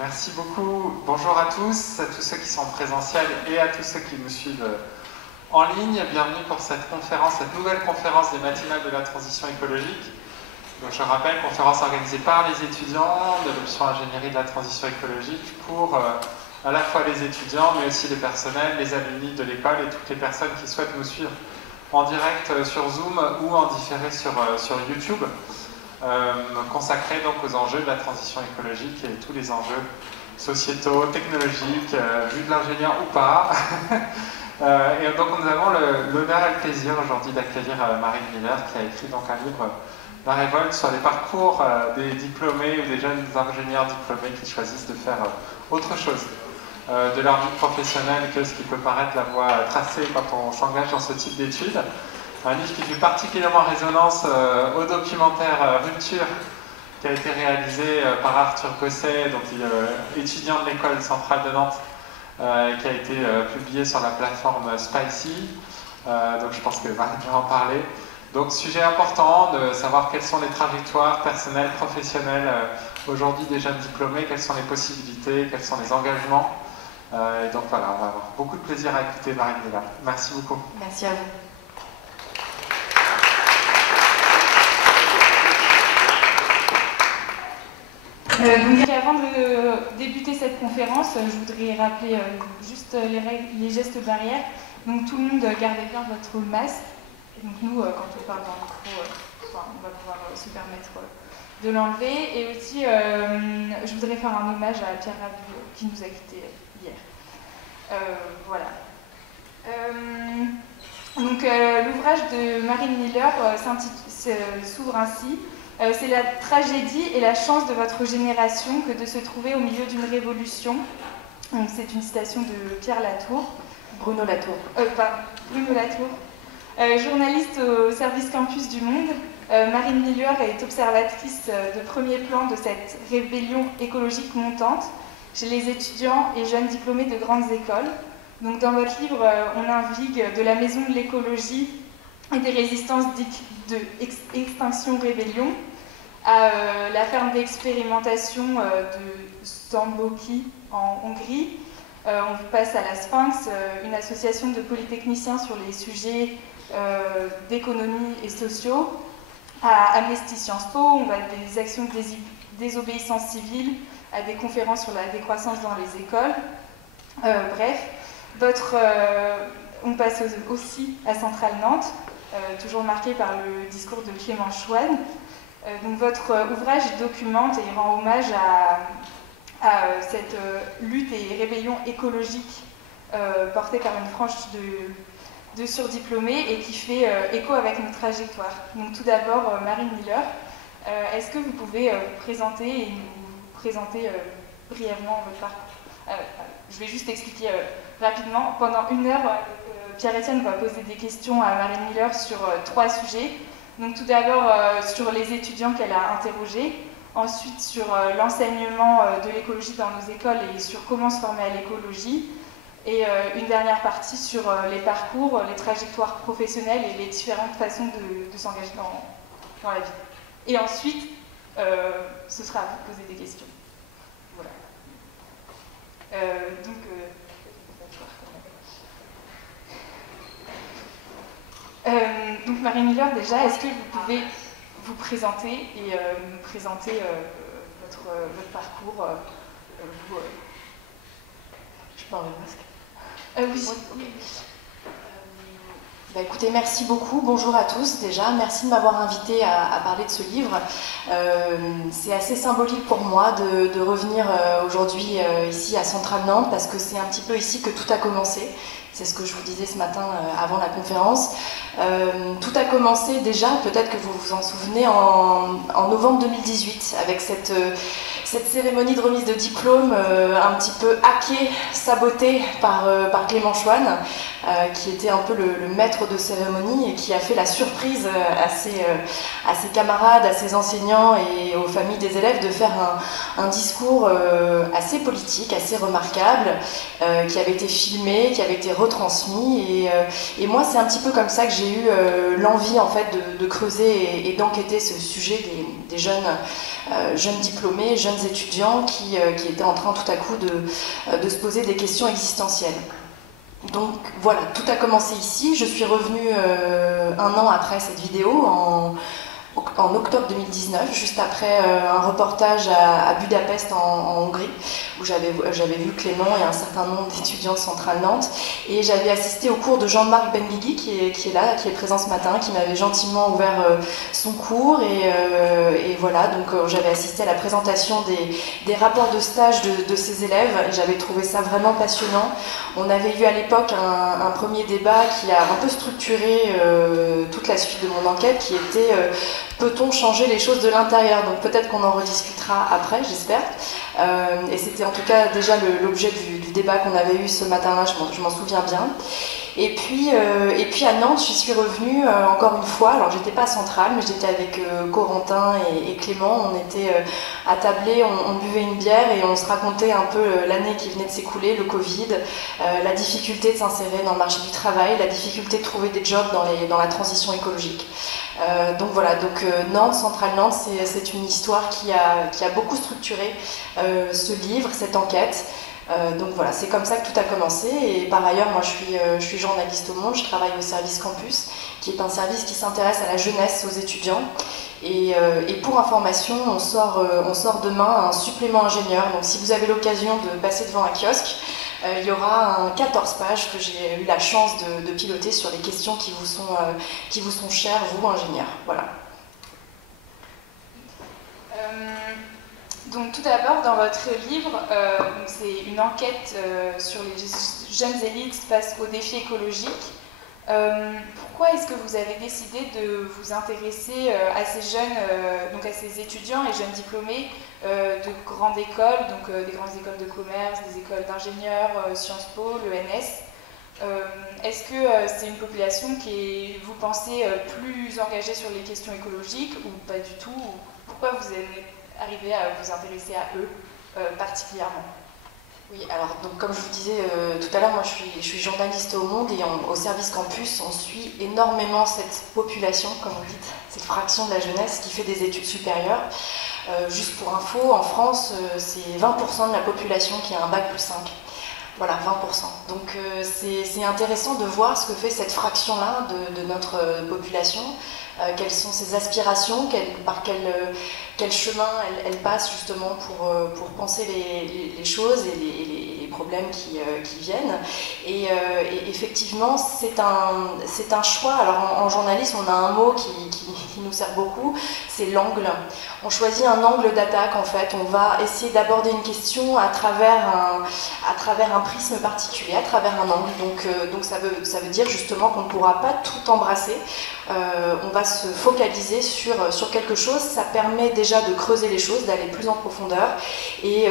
Merci beaucoup. Bonjour à tous ceux qui sont en présentiel et à tous ceux qui nous suivent en ligne. Bienvenue pour cette nouvelle conférence des matinales de la transition écologique. Donc, je rappelle, conférence organisée par les étudiants de l'option ingénierie de la transition écologique pour à la fois les étudiants, mais aussi les personnels, les alumni de l'école et toutes les personnes qui souhaitent nous suivre en direct sur Zoom ou en différé sur YouTube. Consacré donc aux enjeux de la transition écologique et tous les enjeux sociétaux, technologiques, vus de l'ingénieur ou pas. Et donc nous avons l'honneur et le plaisir aujourd'hui d'accueillir Marine Miller qui a écrit donc un livre, La Révolte, sur les parcours des diplômés ou des jeunes ingénieurs diplômés qui choisissent de faire autre chose de leur vie professionnelle que ce qui peut paraître la voie tracée quand on s'engage dans ce type d'études. Un livre qui fait particulièrement résonance au documentaire Rupture, qui a été réalisé par Arthur Gosset, donc étudiant de l'école centrale de Nantes, qui a été publié sur la plateforme Spicy. Donc je pense que Marine va en parler. Donc sujet important de savoir quelles sont les trajectoires personnelles, professionnelles aujourd'hui des jeunes diplômés, quelles sont les possibilités, quels sont les engagements. Et donc voilà, on va avoir beaucoup de plaisir à écouter Marine Miller. Merci beaucoup. Merci à vous. Donc avant de débuter cette conférence, je voudrais rappeler juste les gestes barrières. Donc tout le monde gardez bien votre masque. Et donc nous, quand on parle dans le micro, on va pouvoir se permettre de l'enlever. Et aussi, je voudrais faire un hommage à Pierre Rabhi qui nous a quittés hier. Voilà. Donc l'ouvrage de Marine Miller s'ouvre ainsi. C'est la tragédie et la chance de votre génération que de se trouver au milieu d'une révolution. C'est une citation de Pierre Latour. Bruno Latour. Bruno Latour. Journaliste au service Campus du Monde, Marine Miller est observatrice de premier plan de cette rébellion écologique montante chez les étudiants et jeunes diplômés de grandes écoles. Donc dans votre livre, on navigue de la maison de l'écologie et des résistances dites de Extinction Rébellion à la ferme d'expérimentation de Samboki en Hongrie. On passe à la Sphinx, une association de polytechniciens sur les sujets d'économie et sociaux. À Amnesty Sciences Po, on va des actions de désobéissance civile à des conférences sur la décroissance dans les écoles. On passe aussi à Centrale Nantes, toujours marqué par le discours de Clément Chouane. Donc votre ouvrage documente et rend hommage à cette lutte et rébellion écologique portée par une frange de surdiplômés et qui fait écho avec nos trajectoires. Donc tout d'abord, Marine Miller, est-ce que vous pouvez vous présenter et nous présenter brièvement votre parcours? Je vais juste expliquer rapidement. Pendant une heure, Pierre-Étienne va poser des questions à Marine Miller sur trois sujets. Donc tout d'abord sur les étudiants qu'elle a interrogés, ensuite sur l'enseignement de l'écologie dans nos écoles et sur comment se former à l'écologie, et une dernière partie sur les parcours, les trajectoires professionnelles et les différentes façons de s'engager dans la vie. Et ensuite, ce sera à vous de poser des questions. Voilà. Donc Marine Miller, déjà, est-ce que vous pouvez vous présenter et nous présenter votre parcours Je peux enlever le masque. Oui. Écoutez, merci beaucoup. Bonjour à tous déjà. Merci de m'avoir invité à parler de ce livre. C'est assez symbolique pour moi de revenir aujourd'hui ici à Centrale Nantes parce que c'est un petit peu ici que tout a commencé. C'est ce que je vous disais ce matin avant la conférence. Tout a commencé déjà, peut-être que vous vous en souvenez, en novembre 2018 avec cette cérémonie de remise de diplôme un petit peu hackée, sabotée par Clément Chouane, qui était un peu le maître de cérémonie et qui a fait la surprise à ses camarades, à ses enseignants et aux familles des élèves de faire un discours assez politique, assez remarquable, qui avait été filmé, qui avait été retransmis. Et moi, c'est un petit peu comme ça que j'ai eu l'envie en fait, de creuser et d'enquêter ce sujet des jeunes jeunes diplômés, jeunes étudiants qui étaient en train tout à coup de se poser des questions existentielles. Donc voilà, tout a commencé ici. Je suis revenue 1 an après cette vidéo, en octobre 2019, juste après un reportage à Budapest en Hongrie, où j'avais vu Clément et un certain nombre d'étudiants de Centrale Nantes, et j'avais assisté au cours de Jean-Marc Benguigui, qui est là, qui est présent ce matin, qui m'avait gentiment ouvert son cours, et voilà, donc j'avais assisté à la présentation des rapports de stage de ces élèves, et j'avais trouvé ça vraiment passionnant. On avait eu à l'époque un premier débat qui a un peu structuré toute la suite de mon enquête, qui était peut-on changer les choses de l'intérieur? Donc peut-être qu'on en rediscutera après, j'espère. Et c'était en tout cas déjà l'objet du débat qu'on avait eu ce matin-là, je m'en souviens bien. Et puis à Nantes, j'y suis revenue encore une fois. Alors j'étais pas à Centrale, mais j'étais avec Corentin et Clément. On était attablés, on buvait une bière et on se racontait un peu l'année qui venait de s'écouler, le Covid, la difficulté de s'insérer dans le marché du travail, la difficulté de trouver des jobs dans la transition écologique. Donc voilà, Nantes, Centrale Nantes, c'est une histoire qui a beaucoup structuré ce livre, cette enquête. Donc voilà, c'est comme ça que tout a commencé. Et par ailleurs, moi je suis journaliste au Monde, je travaille au service Campus, qui est un service qui s'intéresse à la jeunesse, aux étudiants. Et pour information, on sort demain un supplément ingénieur. Donc si vous avez l'occasion de passer devant un kiosque, il y aura un 14 pages que j'ai eu la chance de piloter sur les questions qui vous sont chères, vous, ingénieurs. Voilà. Donc tout d'abord, dans votre livre, c'est une enquête sur les jeunes élites face aux défis écologiques. Pourquoi est-ce que vous avez décidé de vous intéresser à ces jeunes, donc à ces étudiants et jeunes diplômés de grandes écoles, donc des grandes écoles de commerce, des écoles d'ingénieurs, Sciences Po, l'ENS? Est-ce que c'est une population qui est, vous pensez, plus engagée sur les questions écologiques ou pas du tout? Pourquoi vous êtes arrivé à vous intéresser à eux particulièrement? Oui, alors donc, comme je vous disais tout à l'heure, moi je suis journaliste au Monde et au service Campus, on suit énormément cette population, comme vous dites, cette fraction de la jeunesse qui fait des études supérieures. Juste pour info, en France, c'est 20% de la population qui a un bac plus 5. Voilà, 20%. Donc c'est intéressant de voir ce que fait cette fraction-là de notre population, quelles sont ses aspirations, par quel chemin elle passe justement pour penser les choses et les problèmes qui viennent. Et effectivement, c'est un choix. Alors en journalisme, on a un mot qui nous sert beaucoup, c'est l'angle. On choisit un angle d'attaque en fait, on va essayer d'aborder une question à travers un prisme particulier, à travers un angle. Donc ça veut dire justement qu'on ne pourra pas tout embrasser. On va se focaliser sur quelque chose, ça permet déjà de creuser les choses, d'aller plus en profondeur et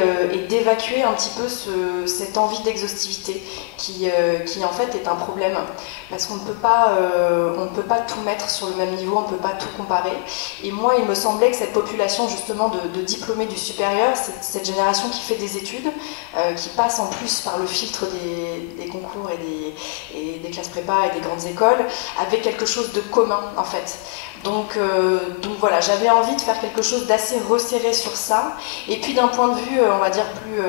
d'évacuer un petit peu cette envie d'exhaustivité qui en fait est un problème parce qu'on ne peut pas tout mettre sur le même niveau, on ne peut pas tout comparer. Et moi, il me semblait que cette population justement de diplômés du supérieur, cette génération qui fait des études, qui passe en plus par le filtre des concours et des classes prépa et des grandes écoles, avait quelque chose de commun en fait. Donc voilà, j'avais envie de faire quelque chose d'assez resserré sur ça. Et puis d'un point de vue, on va dire, plus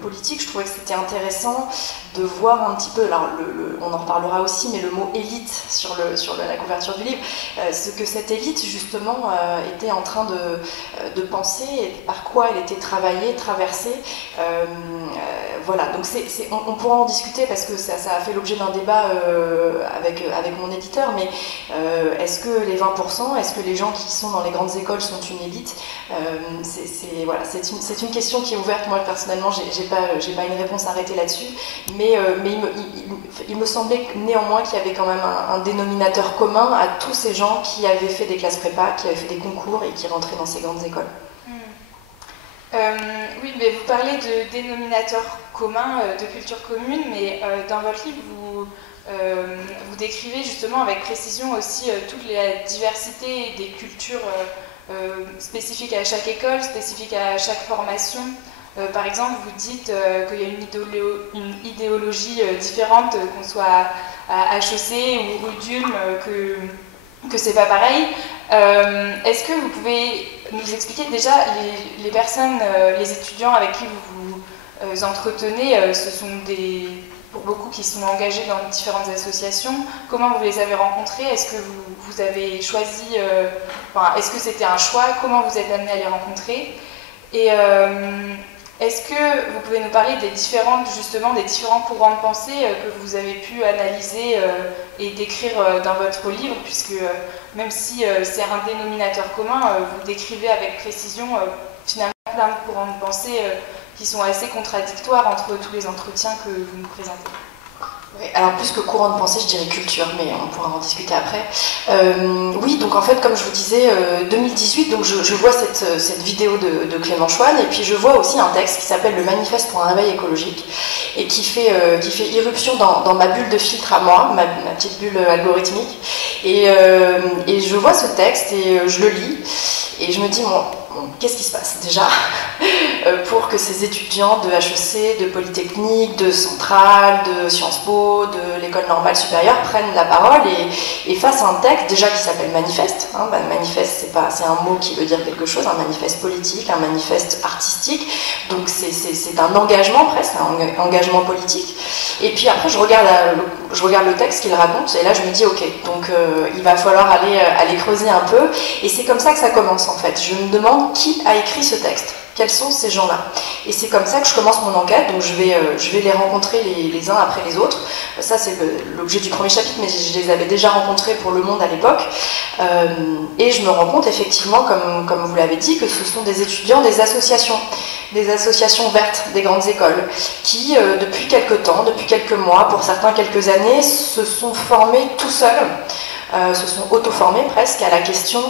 politique, je trouvais que c'était intéressant de voir un petit peu, alors on en reparlera aussi, mais le mot élite sur la couverture du livre, ce que cette élite justement était en train de penser et par quoi elle était travaillée, traversée. Voilà, donc on pourra en discuter parce que ça a fait l'objet d'un débat avec mon éditeur, mais est-ce que les 20%, est-ce que les gens qui sont dans les grandes écoles sont une élite? Voilà, c'est une question qui est ouverte. Moi personnellement, j'ai pas une réponse arrêtée là-dessus, mais il me semblait néanmoins qu'il y avait quand même un dénominateur commun à tous ces gens qui avaient fait des classes prépa, qui avaient fait des concours et qui rentraient dans ces grandes écoles. Oui, mais vous parlez de dénominateur commun, de culture commune, mais dans votre livre, vous décrivez justement avec précision aussi toute la diversité des cultures spécifiques à chaque école, spécifiques à chaque formation. Par exemple, vous dites qu'il y a une idéologie différente, qu'on soit à HEC ou rue d'Ulm, que c'est pas pareil. Est-ce que vous pouvez nous expliquer déjà les personnes, les étudiants avec qui vous vous entretenez, ce sont pour beaucoup qui sont engagés dans différentes associations. Comment vous les avez rencontrés? Est-ce que vous avez choisi, est-ce que c'était un choix? Comment vous êtes amenés à les rencontrer? Et est-ce que vous pouvez nous parler des différents courants de pensée que vous avez pu analyser et décrire dans votre livre, puisque même si c'est un dénominateur commun, vous décrivez avec précision finalement plein de courants de pensée qui sont assez contradictoires entre tous les entretiens que vous nous présentez. Oui, alors plus que courant de pensée, je dirais culture, mais on pourra en discuter après. Oui, donc en fait, comme je vous disais, 2018, donc je vois cette vidéo de Clément Chouane, et puis je vois aussi un texte qui s'appelle « Le manifeste pour un réveil écologique », et qui fait irruption dans ma bulle de filtre à moi, ma petite bulle algorithmique, et je vois ce texte, et je le lis, et je me dis, bon, qu'est-ce qui se passe déjà pour que ces étudiants de HEC, de Polytechnique, de Centrale, de Sciences Po, de l'École normale supérieure prennent la parole et fassent un texte déjà qui s'appelle manifeste. Manifeste, c'est un mot qui veut dire quelque chose, un manifeste politique, un manifeste artistique, donc c'est un engagement presque, un engagement politique. Et puis après je regarde le texte qu'il raconte et là je me dis ok, donc il va falloir aller creuser un peu, et c'est comme ça que ça commence en fait. Je me demande qui a écrit ce texte. Quels sont ces gens-là? Et c'est comme ça que je commence mon enquête, donc je vais les rencontrer les uns après les autres. Ça c'est l'objet du premier chapitre, mais je les avais déjà rencontrés pour Le Monde à l'époque. Et je me rends compte effectivement, comme vous l'avez dit, que ce sont des étudiants des associations vertes des grandes écoles, qui depuis quelques temps, depuis quelques mois, pour certains quelques années, se sont formés tout seuls, se sont auto-formés presque à la question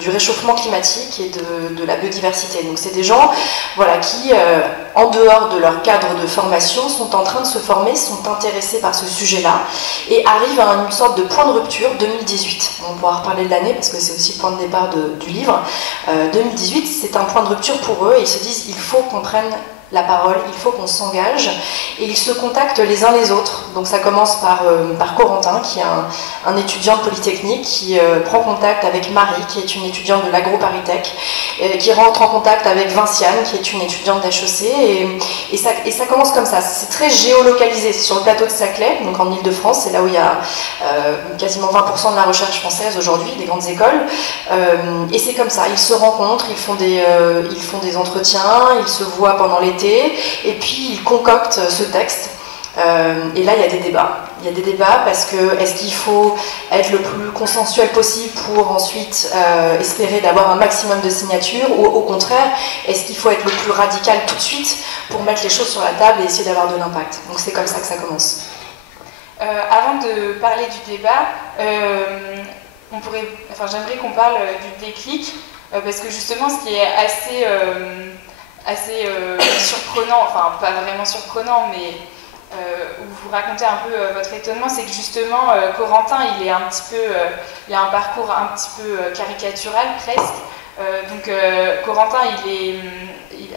du réchauffement climatique et de la biodiversité. Donc c'est des gens qui, en dehors de leur cadre de formation, sont en train de se former, sont intéressés par ce sujet-là et arrivent à une sorte de point de rupture 2018. On pourra reparler de l'année parce que c'est aussi le point de départ du livre. 2018, c'est un point de rupture pour eux et ils se disent il faut qu'on prenne la parole, il faut qu'on s'engage, et ils se contactent les uns les autres. Donc ça commence par Corentin, qui est un étudiant de Polytechnique, qui prend contact avec Marie, qui est une étudiante de l'AgroParisTech, qui rentre en contact avec Vinciane, qui est une étudiante d'HEC, et ça commence comme ça. C'est très géolocalisé, c'est sur le plateau de Saclay, donc en Ile-de-France, c'est là où il y a quasiment 20% de la recherche française aujourd'hui, des grandes écoles, et c'est comme ça, ils se rencontrent, ils font des entretiens, ils se voient pendant l'été, et puis ils concoctent ce texte. Et là, il y a des débats. Il y a des débats parce que est-ce qu'il faut être le plus consensuel possible pour ensuite espérer d'avoir un maximum de signatures, ou au contraire, est-ce qu'il faut être le plus radical tout de suite pour mettre les choses sur la table et essayer d'avoir de l'impact. Donc c'est comme ça que ça commence. Avant de parler du débat, j'aimerais qu'on parle du déclic, parce que justement, ce qui est assez surprenant, enfin pas vraiment surprenant, mais où vous racontez un peu votre étonnement, c'est que justement Corentin, il a un parcours un petit peu caricatural presque. Corentin, il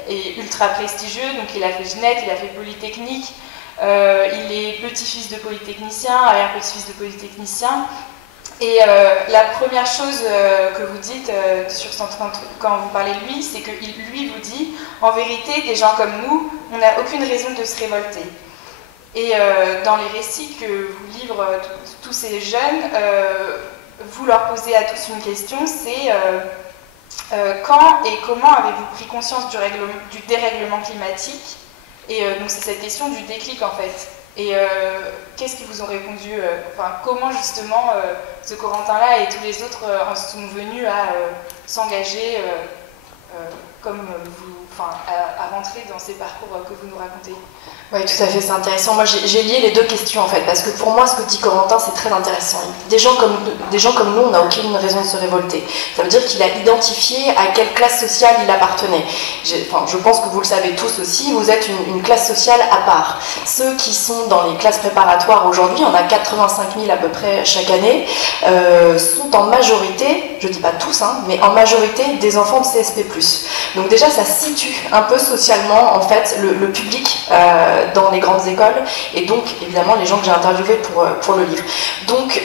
est ultra prestigieux, donc il a fait Genève, il a fait Polytechnique, il est petit-fils de polytechnicien, arrière-petit-fils de polytechnicien. Et la première chose que vous dites quand vous parlez de lui, c'est que lui vous dit, en vérité, des gens comme nous, on n'a aucune raison de se révolter. Et dans les récits que vous livrent tous ces jeunes, vous leur posez à tous une question, c'est quand et comment avez-vous pris conscience du dérèglement climatique? Et donc c'est cette question du déclic en fait. Et qu'est-ce qu'ils vous ont répondu, comment justement ce Corentin-là et tous les autres en sont venus à s'engager comme vous, à rentrer dans ces parcours que vous nous racontez? Oui, tout à fait, c'est intéressant. Moi, j'ai lié les deux questions, en fait, parce que pour moi, ce que dit Corentin, c'est très intéressant. Des gens comme nous, on n'a aucune raison de se révolter. Ça veut dire qu'il a identifié à quelle classe sociale il appartenait. Je pense que vous le savez tous aussi, vous êtes une classe sociale à part. Ceux qui sont dans les classes préparatoires aujourd'hui, on a 85 000 à peu près chaque année, sont en majorité, je ne dis pas tous, mais en majorité des enfants de CSP+. Donc déjà, ça situe un peu socialement, en fait, le public dans les grandes écoles, et donc évidemment les gens que j'ai interviewés pour le livre. Donc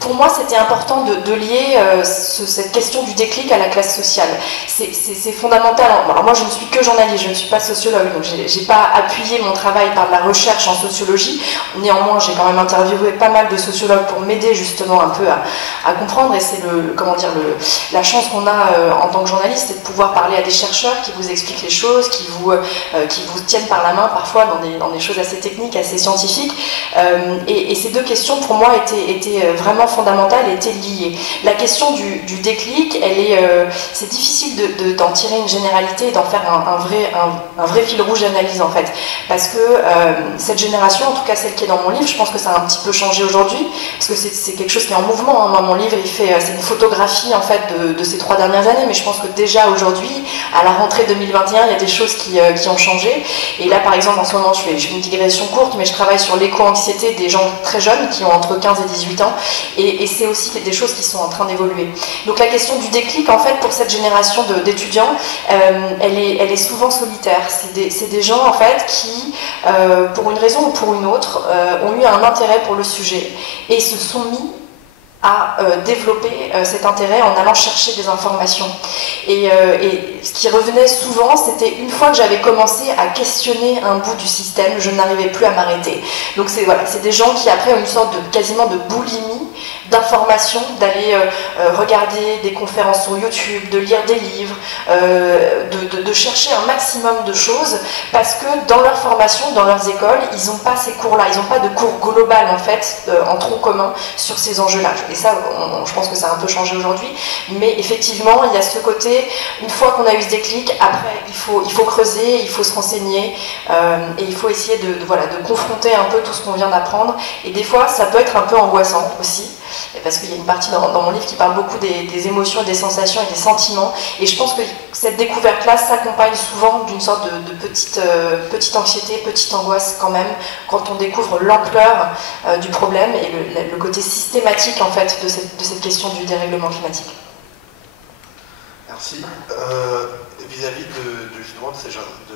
pour moi, c'était important de lier cette question du déclic à la classe sociale. C'est fondamental. Alors moi, je ne suis que journaliste, je ne suis pas sociologue, donc j'ai pas appuyé mon travail par de la recherche en sociologie. Néanmoins, j'ai quand même interviewé pas mal de sociologues pour m'aider justement un peu à comprendre. Et c'est la chance qu'on a en tant que journaliste, c'est de pouvoir parler à des chercheurs qui vous expliquent les choses, qui vous tiennent par la main parfois dans des choses assez techniques, assez scientifiques. Et ces deux questions, pour moi, étaient vraiment fondamentale était liée. La question du déclic, c'est difficile d'en tirer une généralité et d'en faire un vrai fil rouge d'analyse en fait. Parce que cette génération, en tout cas celle qui est dans mon livre, je pense que ça a un petit peu changé aujourd'hui, parce que c'est quelque chose qui est en mouvement. Hein. Moi, mon livre, c'est une photographie en fait de ces 3 dernières années, mais je pense que déjà aujourd'hui, à la rentrée 2021, il y a des choses qui ont changé. Et là, par exemple, en ce moment, je fais une digression courte, mais je travaille sur l'éco-anxiété des gens très jeunes qui ont entre 15 et 18 ans. Et c'est aussi des choses qui sont en train d'évoluer. Donc la question du déclic, en fait, pour cette génération d'étudiants, elle est souvent solitaire. C'est des gens, en fait, qui, pour une raison ou pour une autre, ont eu un intérêt pour le sujet et se sont mis à développer cet intérêt en allant chercher des informations. Et ce qui revenait souvent, c'était une fois que j'avais commencé à questionner un bout du système, je n'arrivais plus à m'arrêter. Donc c'est des gens qui après ont une sorte quasiment de boulimie d'informations, d'aller regarder des conférences sur YouTube, de lire des livres, de chercher un maximum de choses, parce que dans leur formation, dans leurs écoles, ils n'ont pas ces cours-là, ils n'ont pas de cours global en fait, en tronc commun sur ces enjeux-là. Et ça, je pense que ça a un peu changé aujourd'hui, mais effectivement, il y a ce côté, une fois qu'on a eu ce déclic, après, il faut creuser, il faut se renseigner, et il faut essayer de confronter un peu tout ce qu'on vient d'apprendre, et des fois, ça peut être un peu angoissant aussi, parce qu'il y a une partie dans mon livre qui parle beaucoup des émotions, des sensations et des sentiments, et je pense que cette découverte-là s'accompagne souvent d'une sorte de petite anxiété, petite angoisse quand même, quand on découvre l'ampleur du problème et le côté systématique en fait de cette question du dérèglement climatique. Merci. Vis-à-vis justement de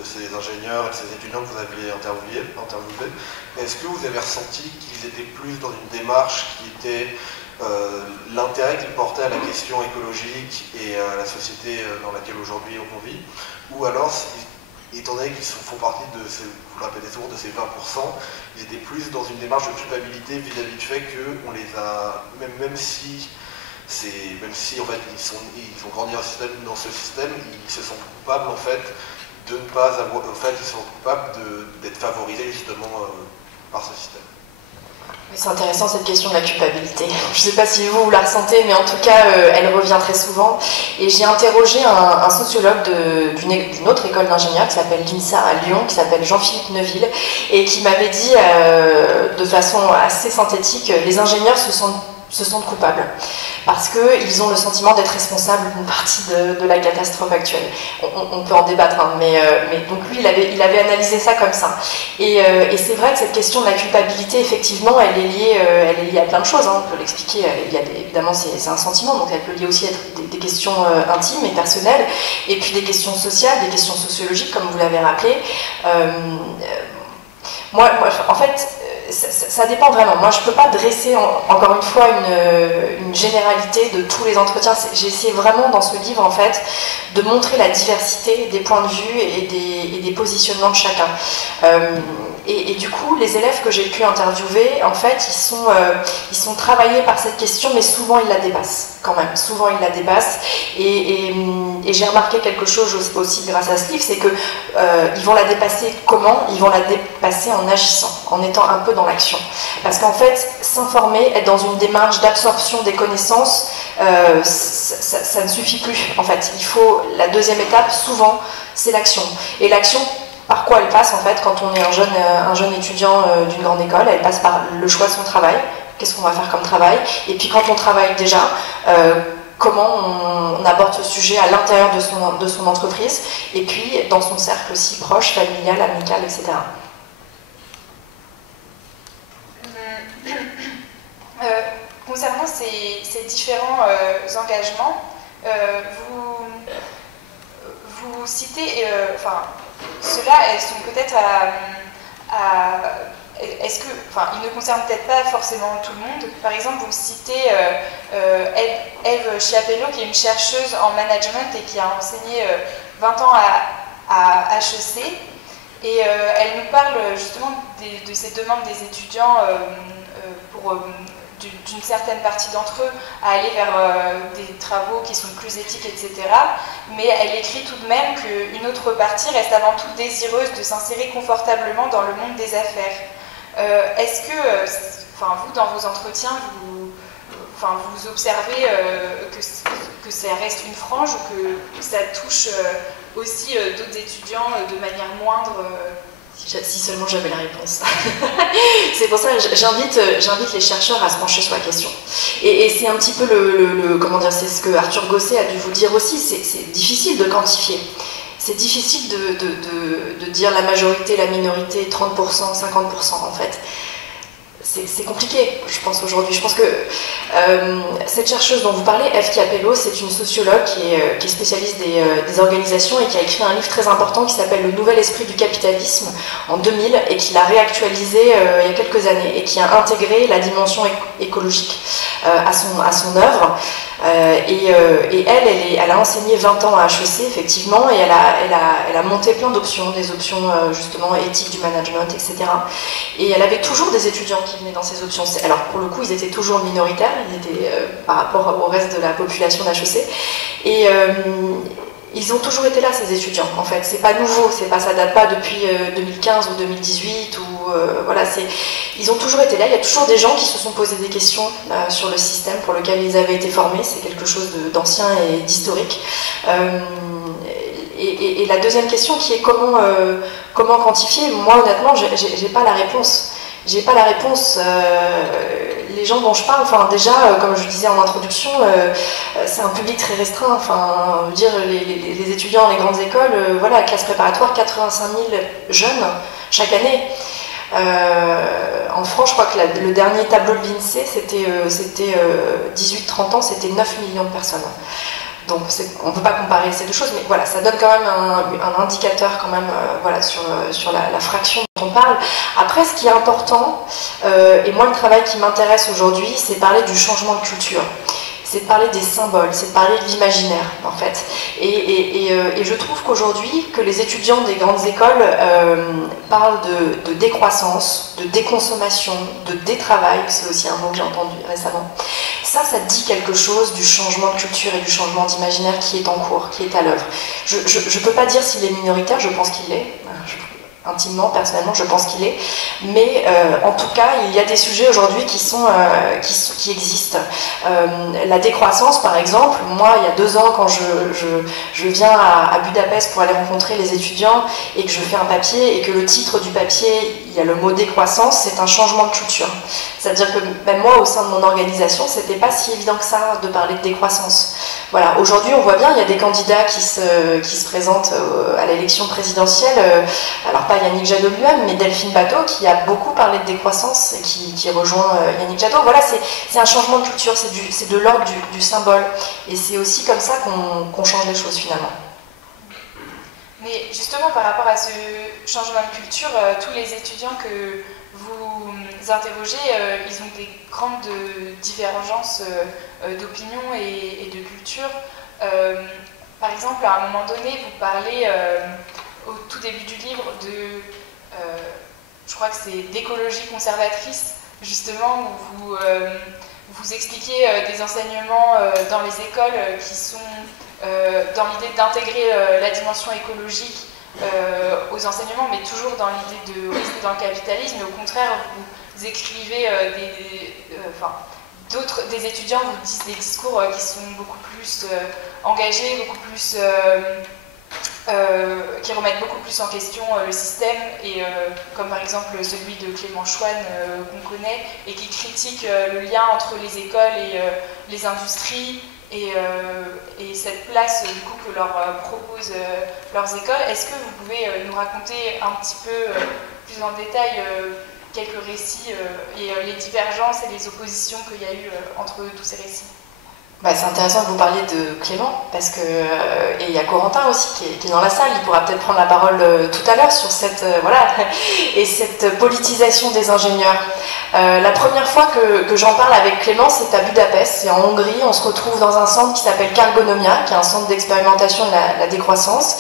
ces ingénieurs et de ces étudiants que vous aviez interviewés, est-ce que vous avez ressenti qu'ils étaient plus dans une démarche qui était l'intérêt qu'ils portaient à la question écologique et à la société dans laquelle aujourd'hui on vit, ou alors, étant donné qu'ils font partie de ces, vous le répétez souvent, de ces 20%, ils étaient plus dans une démarche de culpabilité vis-à-vis du fait qu'on les a, même si en fait ils ont grandi dans ce système, ils se sentent coupables en fait de ne pas avoir, en fait ils sont coupables d'être favorisés justement par ce système. C'est intéressant cette question de la culpabilité. Je ne sais pas si vous la ressentez, mais en tout cas, elle revient très souvent. Et j'ai interrogé un sociologue d'une autre école d'ingénieurs qui s'appelle l'INSA à Lyon, qui s'appelle Jean-Philippe Neuville, et qui m'avait dit de façon assez synthétique, les ingénieurs se sentent coupables, parce qu'ils ont le sentiment d'être responsables d'une partie de la catastrophe actuelle. On peut en débattre, hein, mais donc lui, il avait analysé ça comme ça. Et c'est vrai que cette question de la culpabilité, effectivement, elle est liée à plein de choses, hein, on peut l'expliquer, évidemment c'est un sentiment, donc elle peut lier aussi à des questions intimes et personnelles, et puis des questions sociales, des questions sociologiques, comme vous l'avez rappelé. Moi, en fait, ça dépend vraiment. Moi, je ne peux pas dresser, encore une fois, une généralité de tous les entretiens. J'ai essayé vraiment, dans ce livre, en fait, de montrer la diversité des points de vue et des positionnements de chacun. Et du coup, les élèves que j'ai pu interviewer, en fait, ils sont travaillés par cette question, mais souvent ils la dépassent, quand même. Souvent ils la dépassent. Et j'ai remarqué quelque chose aussi grâce à ce livre, c'est qu'ils vont la dépasser comment? Ils vont la dépasser en agissant, en étant un peu dans l'action. Parce qu'en fait, s'informer, être dans une démarche d'absorption des connaissances, ça ne suffit plus. En fait, la deuxième étape, souvent, c'est l'action. Et l'action, par quoi elle passe en fait quand on est un jeune étudiant d'une grande école? Elle passe par le choix de son travail, qu'est-ce qu'on va faire comme travail, et puis quand on travaille déjà, comment on aborde ce sujet à l'intérieur de son entreprise, et puis dans son cercle aussi proche, familial, amical, etc. Concernant ces différents engagements, vous citez, ceux-là, elles sont peut-être il ne concerne peut-être pas forcément tout le monde. Par exemple, vous citez Eve Chiapello, qui est une chercheuse en management et qui a enseigné 20 ans à HEC. Et elle nous parle justement de ces demandes des étudiants d'une certaine partie d'entre eux à aller vers des travaux qui sont plus éthiques, etc. Mais elle écrit tout de même qu'une autre partie reste avant tout désireuse de s'insérer confortablement dans le monde des affaires. Est-ce que, vous, dans vos entretiens, vous observez que ça reste une frange ou que ça touche aussi d'autres étudiants de manière moindre Si seulement j'avais la réponse. C'est pour ça que j'invite les chercheurs à se pencher sur la question. Et c'est un petit peu comment dire, c'est ce que Arthur Gosset a dû vous dire aussi, c'est difficile de quantifier. C'est difficile de dire la majorité, la minorité, 30%, 50% en fait. C'est compliqué, je pense, aujourd'hui. Je pense que cette chercheuse dont vous parlez, Eve Chiapello, c'est une sociologue qui est spécialiste des organisations et qui a écrit un livre très important qui s'appelle « Le nouvel esprit du capitalisme » en 2000 et qui l'a réactualisé il y a quelques années et qui a intégré la dimension écologique à son œuvre. Elle a enseigné 20 ans à HEC, effectivement, et elle a monté plein d'options, des options justement éthiques du management, etc. Et elle avait toujours des étudiants qui venaient dans ces options. Alors pour le coup, ils étaient toujours minoritaires, ils étaient par rapport au reste de la population d'HEC. Et ils ont toujours été là, ces étudiants, en fait. C'est pas nouveau, ça date pas depuis 2015 ou 2018, ils ont toujours été là. Il y a toujours des gens qui se sont posé des questions sur le système pour lequel ils avaient été formés. C'est quelque chose d'ancien et d'historique. Et la deuxième question qui est comment quantifier, moi honnêtement, j'ai pas la réponse. J'ai pas la réponse. Les gens dont je parle, déjà, comme je disais en introduction, c'est un public très restreint. Les étudiants dans les grandes écoles, la classe préparatoire, 85 000 jeunes chaque année. En France, je crois que le dernier tableau de l'INSEE, c'était 18-30 ans, c'était 9 millions de personnes. Donc on ne peut pas comparer ces deux choses, mais voilà, ça donne quand même un indicateur quand même, sur la fraction dont on parle. Après, ce qui est important, et moi le travail qui m'intéresse aujourd'hui, c'est parler du changement de culture. C'est de parler des symboles, c'est de parler de l'imaginaire, en fait. Et je trouve qu'aujourd'hui, que les étudiants des grandes écoles parlent de décroissance, de déconsommation, de détravail, c'est aussi un mot que j'ai entendu récemment. Ça dit quelque chose du changement de culture et du changement d'imaginaire qui est en cours, qui est à l'œuvre. Je ne peux pas dire s'il est minoritaire, je pense qu'il l'est. Intimement, personnellement, je pense qu'il est. Mais en tout cas, il y a des sujets aujourd'hui qui existent. La décroissance, par exemple, moi, il y a 2 ans, quand je viens à Budapest pour aller rencontrer les étudiants et que je fais un papier et que le titre du papier, il y a le mot décroissance, c'est un changement de culture. C'est-à-dire que même moi, au sein de mon organisation, c'était pas si évident que ça de parler de décroissance. Voilà, aujourd'hui, on voit bien, il y a des candidats qui se présentent à l'élection présidentielle, alors pas Yannick Jadot-Luhan, mais Delphine Batho, qui a beaucoup parlé de décroissance et qui rejoint Yannick Jadot. Voilà, c'est un changement de culture, c'est de l'ordre du symbole. Et c'est aussi comme ça qu'on change les choses, finalement. Mais justement, par rapport à ce changement de culture, tous les étudiants que vous interrogez, ils ont des grandes divergences d'opinion et de culture. Par exemple, à un moment donné, vous parlez au tout début du livre je crois que c'est d'écologie conservatrice, justement, où vous expliquez des enseignements dans les écoles qui sont dans l'idée d'intégrer la dimension écologique aux enseignements, mais toujours dans l'idée de rester dans le capitalisme. Et au contraire, vous écrivez des étudiants vous disent des discours qui sont beaucoup plus engagés, beaucoup plus qui remettent beaucoup plus en question le système, et comme par exemple celui de Clément Chouane qu'on connaît, et qui critique le lien entre les écoles et les industries, et cette place du coup que leur proposent leurs écoles. Est-ce que vous pouvez nous raconter un petit peu plus en détail quelques récits et les divergences et les oppositions qu'il y a eu entre tous ces récits? C'est intéressant que vous parliez de Clément, parce que, et il y a Corentin aussi qui est dans la salle, il pourra peut-être prendre la parole tout à l'heure sur cette, et cette politisation des ingénieurs. La première fois que j'en parle avec Clément, c'est à Budapest, c'est en Hongrie, on se retrouve dans un centre qui s'appelle Cargonomia, qui est un centre d'expérimentation de la décroissance,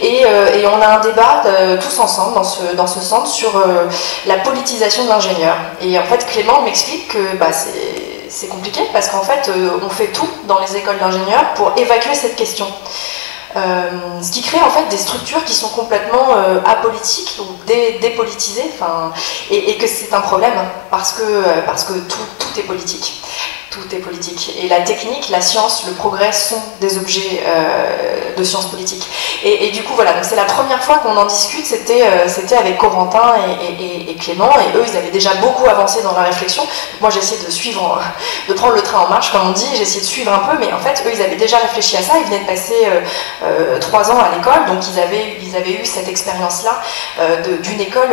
et on a un débat tous ensemble dans ce centre sur la politisation de l'ingénieur. Et en fait, Clément m'explique que c'est compliqué parce qu'en fait, on fait tout dans les écoles d'ingénieurs pour évacuer cette question. Ce qui crée en fait des structures qui sont complètement apolitiques ou dépolitisées, et que c'est un problème parce que tout est politique. Tout est politique. Et la technique, la science, le progrès sont des objets de sciences politiques. Et du coup, voilà, donc c'est la première fois qu'on en discute, c'était avec Corentin et Clément, et eux, ils avaient déjà beaucoup avancé dans la réflexion. Moi, j'ai essayé de suivre, de prendre le train en marche, comme on dit, j'ai essayé de suivre un peu, mais en fait, eux, ils avaient déjà réfléchi à ça, ils venaient de passer 3 ans à l'école, donc ils avaient eu cette expérience-là d'une école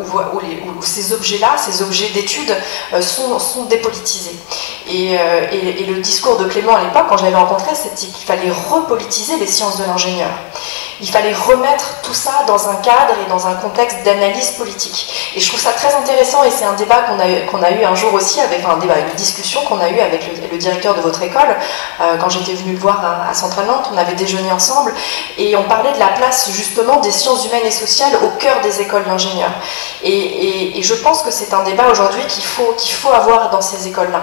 où ces objets-là, ces objets d'études sont dépolitisés. Et le discours de Clément à l'époque, quand je l'avais rencontré, c'était qu'il fallait repolitiser les sciences de l'ingénieur. Il fallait remettre tout ça dans un cadre et dans un contexte d'analyse politique. Et je trouve ça très intéressant, et c'est un débat qu'on a eu un jour aussi, une discussion qu'on a eue avec le directeur de votre école, quand j'étais venue le voir à Centrale Nantes, on avait déjeuné ensemble, et on parlait de la place justement des sciences humaines et sociales au cœur des écoles d'ingénieurs. Et je pense que c'est un débat aujourd'hui qu'il faut avoir dans ces écoles-là.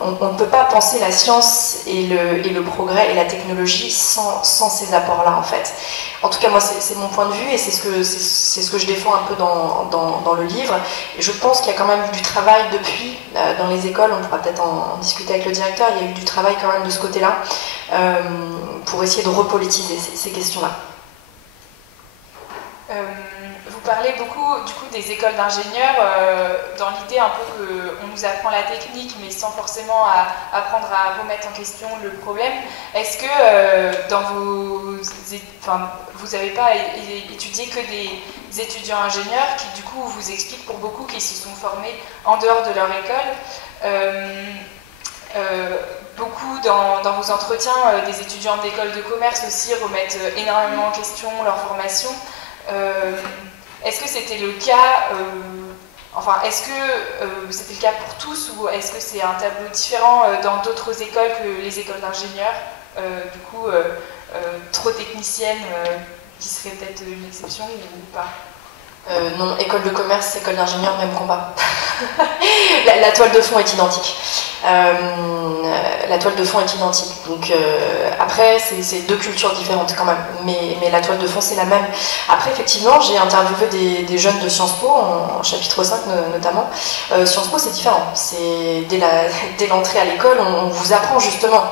On ne peut pas penser la science et le progrès et la technologie sans ces apports-là, en fait. En tout cas, moi, c'est mon point de vue, et c'est ce que je défends un peu dans le livre. Et je pense qu'il y a quand même eu du travail depuis, dans les écoles, on pourra peut-être en discuter avec le directeur, il y a eu du travail quand même de ce côté-là, pour essayer de repolitiser ces questions-là. Vous parlez beaucoup du coup des écoles d'ingénieurs dans l'idée un peu qu'on nous apprend la technique mais sans forcément apprendre à remettre en question le problème. Est-ce que vous n'avez pas étudié que des étudiants ingénieurs qui du coup vous expliquent pour beaucoup qu'ils se sont formés en dehors de leur école beaucoup dans vos entretiens, des étudiants d'école de commerce aussi remettent énormément en question leur formation. Est-ce que c'était le cas, est-ce que c'était le cas pour tous, ou est-ce que c'est un tableau différent dans d'autres écoles que les écoles d'ingénieurs, trop techniciennes, qui serait peut-être une exception ou pas? Non, école de commerce, école d'ingénieur, même combat. la toile de fond est identique. La toile de fond est identique. Donc après, c'est 2 cultures différentes quand même. Mais la toile de fond, c'est la même. Après, effectivement, j'ai interviewé des jeunes de Sciences Po, en chapitre 5 notamment. Sciences Po, c'est différent. Dès l'entrée à l'école, on vous apprend justement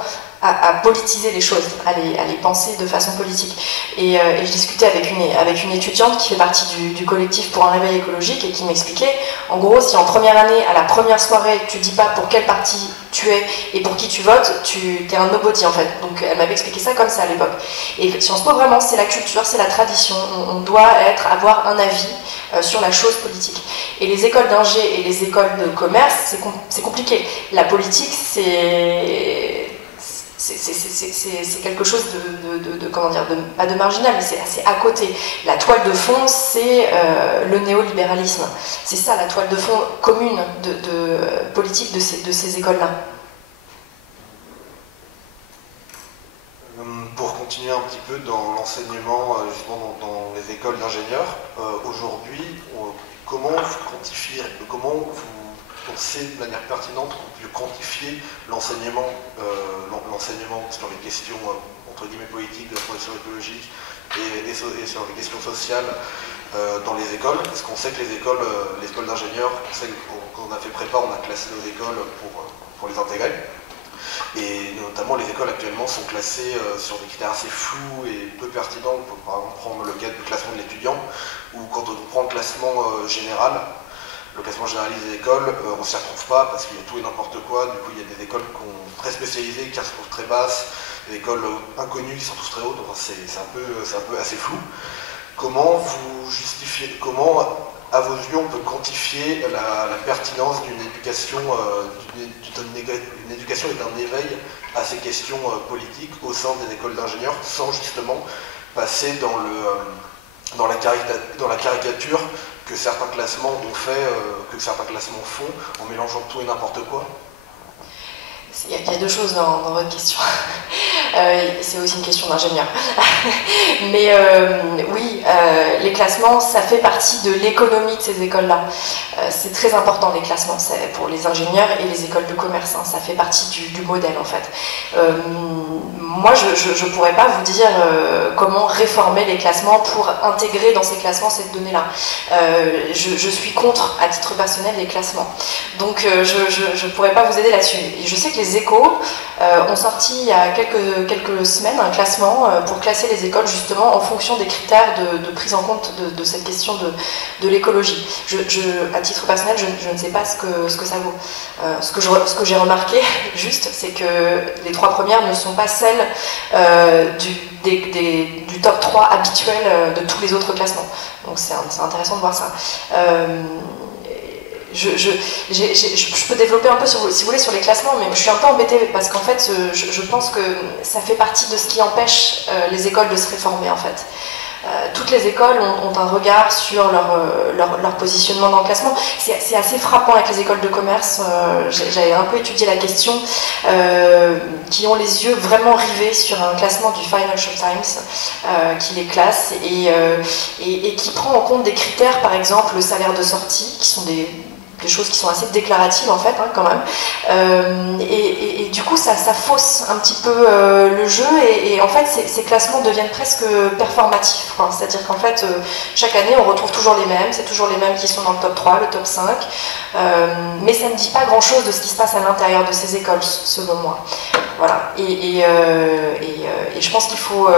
à politiser les choses, à les penser de façon politique. Et je discutais avec une étudiante qui fait partie du collectif pour un réveil écologique, et qui m'expliquait, en gros, si en première année, à la première soirée, tu dis pas pour quel parti tu es et pour qui tu votes, tu es un nobody en fait. Donc elle m'avait expliqué ça comme ça à l'époque. Et Sciences Po, vraiment, c'est la culture, c'est la tradition. On doit avoir un avis sur la chose politique. Et les écoles d'ingé et les écoles de commerce, c'est compliqué. La politique, c'est quelque chose pas de marginal, mais c'est assez à côté. La toile de fond, c'est le néolibéralisme. C'est ça la toile de fond commune de politique de ces écoles-là. Pour continuer un petit peu dans l'enseignement, justement dans les écoles d'ingénieurs, aujourd'hui, comment vous pensez de manière pertinente qu'on peut quantifier l'enseignement sur les questions entre guillemets politiques, de la transition écologique et sur les questions sociales dans les écoles? Parce qu'on sait que les écoles d'ingénieurs, quand on a fait prépa, on a classé nos écoles pour les intégrer. Et notamment les écoles actuellement sont classées sur des critères assez flous et peu pertinents. On peut par exemple prendre le cas du classement de l'étudiant, où quand on prend le classement général, le classement généralisé des écoles, on ne s'y retrouve pas parce qu'il y a tout et n'importe quoi. Du coup, il y a des écoles très spécialisées qui se retrouvent très basses, des écoles inconnues qui sont tous très hautes. Enfin, c'est un peu assez flou. Comment vous justifiez, comment à vos yeux, on peut quantifier la pertinence d'une éducation, d'une éducation et d'un éveil à ces questions politiques au sein des écoles d'ingénieurs, sans justement passer dans la caricature que certains classements ont fait, que certains classements font, en mélangeant tout et n'importe quoi? Il y a deux choses dans votre question. C'est aussi une question d'ingénieur. Mais oui, les classements, ça fait partie de l'économie de ces écoles-là. C'est très important, les classements, pour les ingénieurs et les écoles de commerce. Hein, ça fait partie du modèle, en fait. Moi, je ne pourrais pas vous dire comment réformer les classements pour intégrer dans ces classements cette donnée-là. Je suis contre, à titre personnel, les classements. Donc, je ne pourrais pas vous aider là-dessus. Et je sais que les échos ont sorti il y a quelques semaines un classement pour classer les écoles justement en fonction des critères de prise en compte de cette question de l'écologie. À titre personnel, je ne sais pas ce que ça vaut. Ce que j'ai remarqué, juste, c'est que les 3 premières ne sont pas celles du top 3 habituel de tous les autres classements. Donc c'est intéressant de voir ça. Je peux développer un peu, si vous voulez, sur les classements, mais je suis un peu embêtée parce qu'en fait, je pense que ça fait partie de ce qui empêche les écoles de se réformer, en fait. Toutes les écoles ont un regard sur leur positionnement dans le classement. C'est assez frappant avec les écoles de commerce. J'avais un peu étudié la question, qui ont les yeux vraiment rivés sur un classement du Financial Times qui les classe et qui prend en compte des critères, par exemple le salaire de sortie, qui sont des choses qui sont assez déclaratives en fait, hein, quand même. Et du coup, ça fausse un petit peu le jeu et en fait, ces classements deviennent presque performatifs. C'est-à-dire qu'en fait, chaque année, on retrouve toujours les mêmes, c'est toujours les mêmes qui sont dans le top 3, le top 5, mais ça ne dit pas grand-chose de ce qui se passe à l'intérieur de ces écoles, selon moi. Voilà. Et je pense qu'il faut...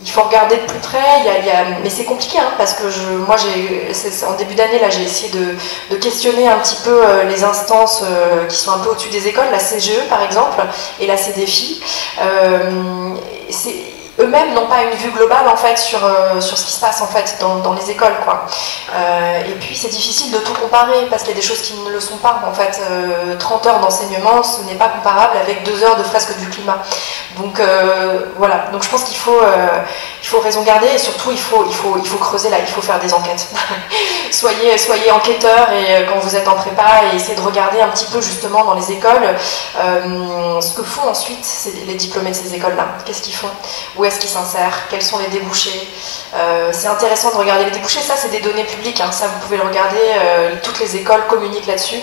Il faut regarder de plus près, mais c'est compliqué, hein, parce que moi, en début d'année, là, j'ai essayé de questionner un petit peu les instances qui sont un peu au-dessus des écoles, la CGE par exemple, et la CDFI. Eux-mêmes n'ont pas une vue globale en fait sur ce qui se passe en fait dans les écoles, quoi. Et puis c'est difficile de tout comparer parce qu'il y a des choses qui ne le sont pas en fait. 30 heures d'enseignement, ce n'est pas comparable avec 2 heures de fresque du climat. Donc voilà. Donc je pense qu'il faut raison garder et surtout il faut creuser là. Il faut faire des enquêtes. soyez enquêteurs et quand vous êtes en prépa et essayez de regarder un petit peu justement dans les écoles ce que font ensuite les diplômés de ces écoles-là. Qu'est-ce qu'ils font? Où est-ce qu'ils s'insèrent? Quels sont les débouchés? C'est intéressant de regarder les débouchés, ça c'est des données publiques, hein, ça vous pouvez le regarder, toutes les écoles communiquent là-dessus,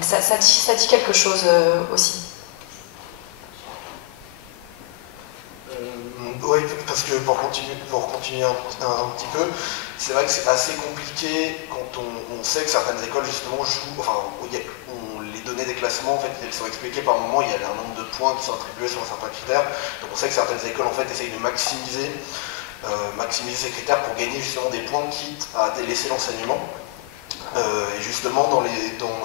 ça dit quelque chose aussi. Oui, parce que pour continuer un petit peu, c'est vrai que c'est assez compliqué quand on sait que certaines écoles justement jouent, enfin, les données des classements, en fait, elles sont expliquées par moment, il y a un nombre de points qui sont attribués sur certains critères, donc on sait que certaines écoles en fait essayent de maximiser ces critères pour gagner justement des points, quitte à délaisser l'enseignement. Et justement,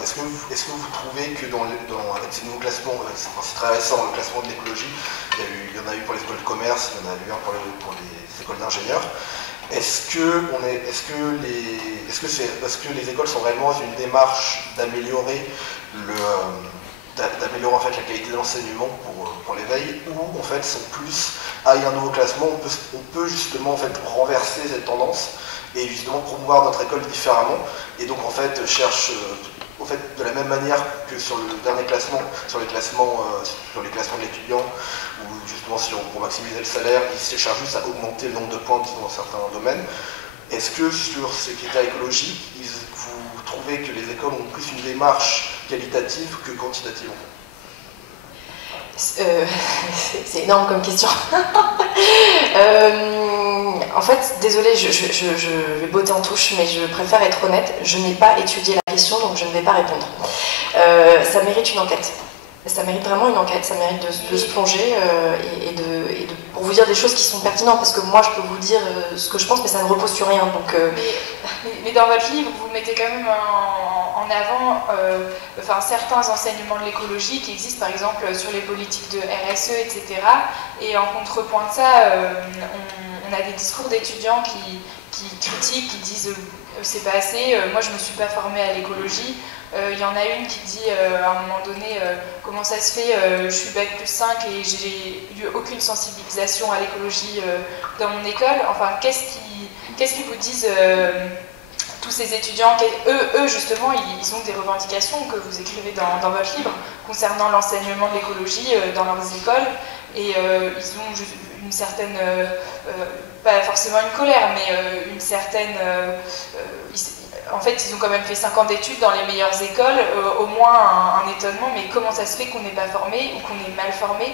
est-ce que vous trouvez que avec ces nouveaux classements, c'est très récent, le classement de l'écologie, il y en a eu pour les écoles de commerce, il y en a eu un pour les écoles d'ingénieurs. Est-ce que les écoles sont réellement dans une démarche d'améliorer en fait la qualité de l'enseignement pour l'éveil, ou en fait sont plus il y a un nouveau classement, on peut justement en fait renverser cette tendance et justement promouvoir notre école différemment, et donc en fait cherche de la même manière que sur le dernier classement, sur les classements de l'étudiant, où justement pour maximiser le salaire, ils cherchent juste à augmenter le nombre de points qu'ils ont dans certains domaines. Est-ce que sur ces critères écologiques, vous trouvez que les écoles ont plus une démarche qualitative que quantitative? C'est énorme comme question. En fait, désolée, je vais botter en touche, mais je préfère être honnête. Je n'ai pas étudié la question, donc je ne vais pas répondre. Ça mérite une enquête. Ça mérite vraiment une enquête, ça mérite de se plonger pour vous dire des choses qui sont pertinentes, parce que moi je peux vous dire ce que je pense, mais ça ne repose sur rien. Donc, mais dans votre livre, vous mettez quand même en avant certains enseignements de l'écologie qui existent par exemple sur les politiques de RSE, etc. Et en contrepoint de ça, on a des discours d'étudiants qui critiquent, qui disent c'est pas assez, moi je me suis pas formée à l'écologie. Il y en a une qui dit à un moment donné comment ça se fait, je suis bac plus 5 et j'ai eu aucune sensibilisation à l'écologie dans mon école. Enfin, qu'est-ce qu'ils vous disent tous ces étudiants? Eux justement, ils ont des revendications que vous écrivez dans votre livre concernant l'enseignement de l'écologie dans leurs écoles, et ils ont une certaine, pas forcément une colère, mais une certaine... en fait, ils ont quand même fait 5 ans d'études dans les meilleures écoles, au moins un étonnement, mais comment ça se fait qu'on n'est pas formé ou qu'on est mal formé?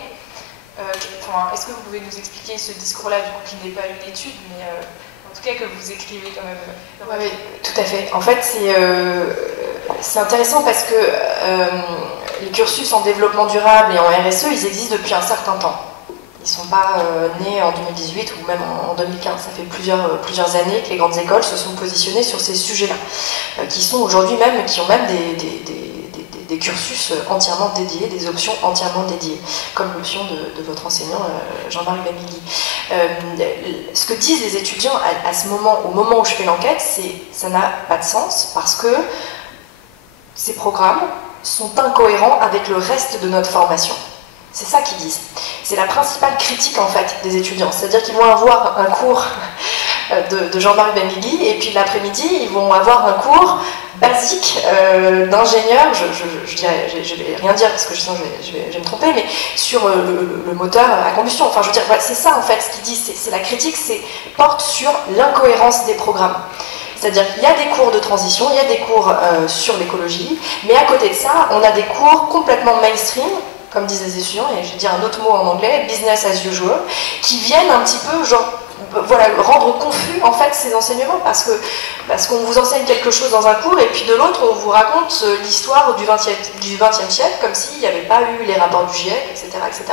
Est-ce que vous pouvez nous expliquer ce discours-là, du coup, qui n'est pas une étude, mais en tout cas que vous écrivez quand même? Oui, tout à fait. En fait, c'est intéressant parce que les cursus en développement durable et en RSE, ils existent depuis un certain temps. Ils ne sont pas nés en 2018 ou même en 2015. Ça fait plusieurs années que les grandes écoles se sont positionnées sur ces sujets-là, qui ont même des cursus entièrement dédiés, des options entièrement dédiées, comme l'option de votre enseignant Jean-Marc Bamigli. Ce que disent les étudiants au moment où je fais l'enquête, ça n'a pas de sens parce que ces programmes sont incohérents avec le reste de notre formation. C'est ça qu'ils disent. C'est la principale critique en fait des étudiants. C'est-à-dire qu'ils vont avoir un cours de Jean-Marc Bamigli et puis l'après-midi ils vont avoir un cours basique d'ingénieur, je vais rien dire parce que sinon je vais me tromper, mais sur le moteur à combustion. Enfin je veux dire, voilà, c'est ça en fait ce qu'ils disent, c'est la critique, porte sur l'incohérence des programmes. C'est-à-dire qu'il y a des cours de transition, il y a des cours sur l'écologie, mais à côté de ça, on a des cours complètement mainstream, comme disent les étudiants, et je vais dire un autre mot en anglais, business as usual, qui viennent un petit peu, rendre confus en fait ces enseignements, parce qu'on vous enseigne quelque chose dans un cours, et puis de l'autre, on vous raconte l'histoire du XXe siècle, comme s'il n'y avait pas eu les rapports du GIEC, etc., etc.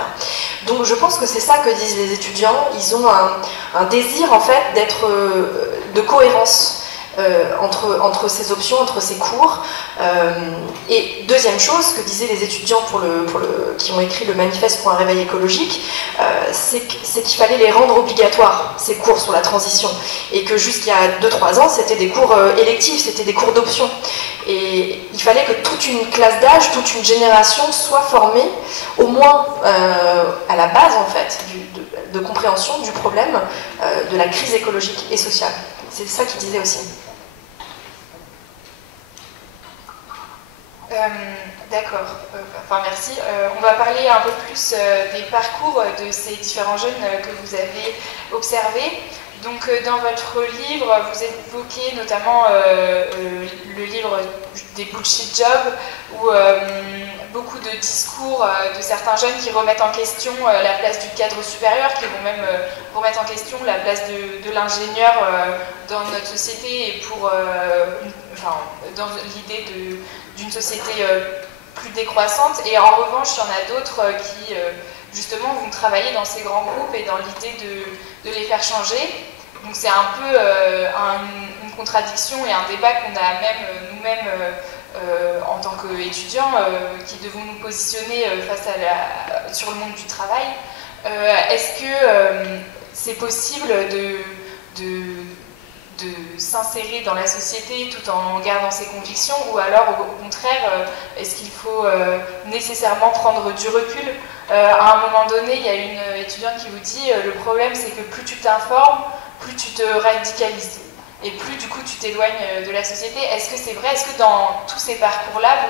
Donc je pense que c'est ça que disent les étudiants, ils ont un désir en fait de cohérence. Entre ces options, entre ces cours. Et deuxième chose, ce que disaient les étudiants qui ont écrit le manifeste pour un réveil écologique, c'est qu'il fallait les rendre obligatoires, ces cours sur la transition. Et que jusqu'il y a 2-3 ans, c'était des cours électifs, c'était des cours d'option. Et il fallait que toute une classe d'âge, toute une génération soit formée, au moins à la base en fait, de compréhension du problème de la crise écologique et sociale. C'est ça qu'ils disaient aussi. D'accord, enfin merci. On va parler un peu plus des parcours de ces différents jeunes que vous avez observés. Donc dans votre livre, vous évoquez notamment le livre des bullshit jobs, où beaucoup de discours de certains jeunes qui remettent en question la place du cadre supérieur, qui vont même remettre en question la place de l'ingénieur dans notre société et dans l'idée d'une société plus décroissante. Et en revanche, il y en a d'autres qui justement vont travailler dans ces grands groupes et dans l'idée de les faire changer. Donc c'est un peu une contradiction et un débat qu'on a même nous-mêmes en tant qu'étudiants qui devons nous positionner sur le monde du travail. Est-ce que c'est possible de s'insérer dans la société tout en gardant ses convictions, ou alors au contraire, est-ce qu'il faut nécessairement prendre du recul? À un moment donné, il y a une étudiante qui vous dit le problème c'est que plus tu t'informes, plus tu te radicalises et plus du coup tu t'éloignes de la société. Est-ce que c'est vrai? Est-ce que dans tous ces parcours-là,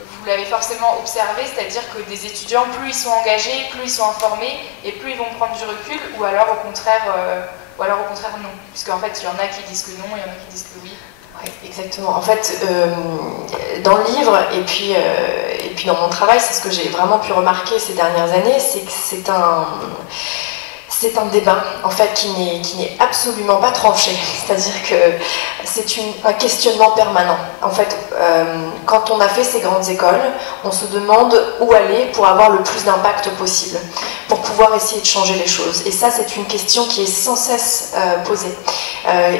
vous l'avez forcément observé, c'est-à-dire que des étudiants, plus ils sont engagés, plus ils sont informés et plus ils vont prendre du recul, ou alors au contraire non, puisqu'en fait il y en a qui disent que non, il y en a qui disent que oui. Oui, exactement. En fait, dans le livre et puis dans mon travail, c'est ce que j'ai vraiment pu remarquer ces dernières années, c'est que c'est un débat en fait qui n'est absolument pas tranché. C'est-à-dire que c'est un questionnement permanent. En fait, quand on a fait ces grandes écoles, on se demande où aller pour avoir le plus d'impact possible, pour pouvoir essayer de changer les choses. Et ça, c'est une question qui est sans cesse posée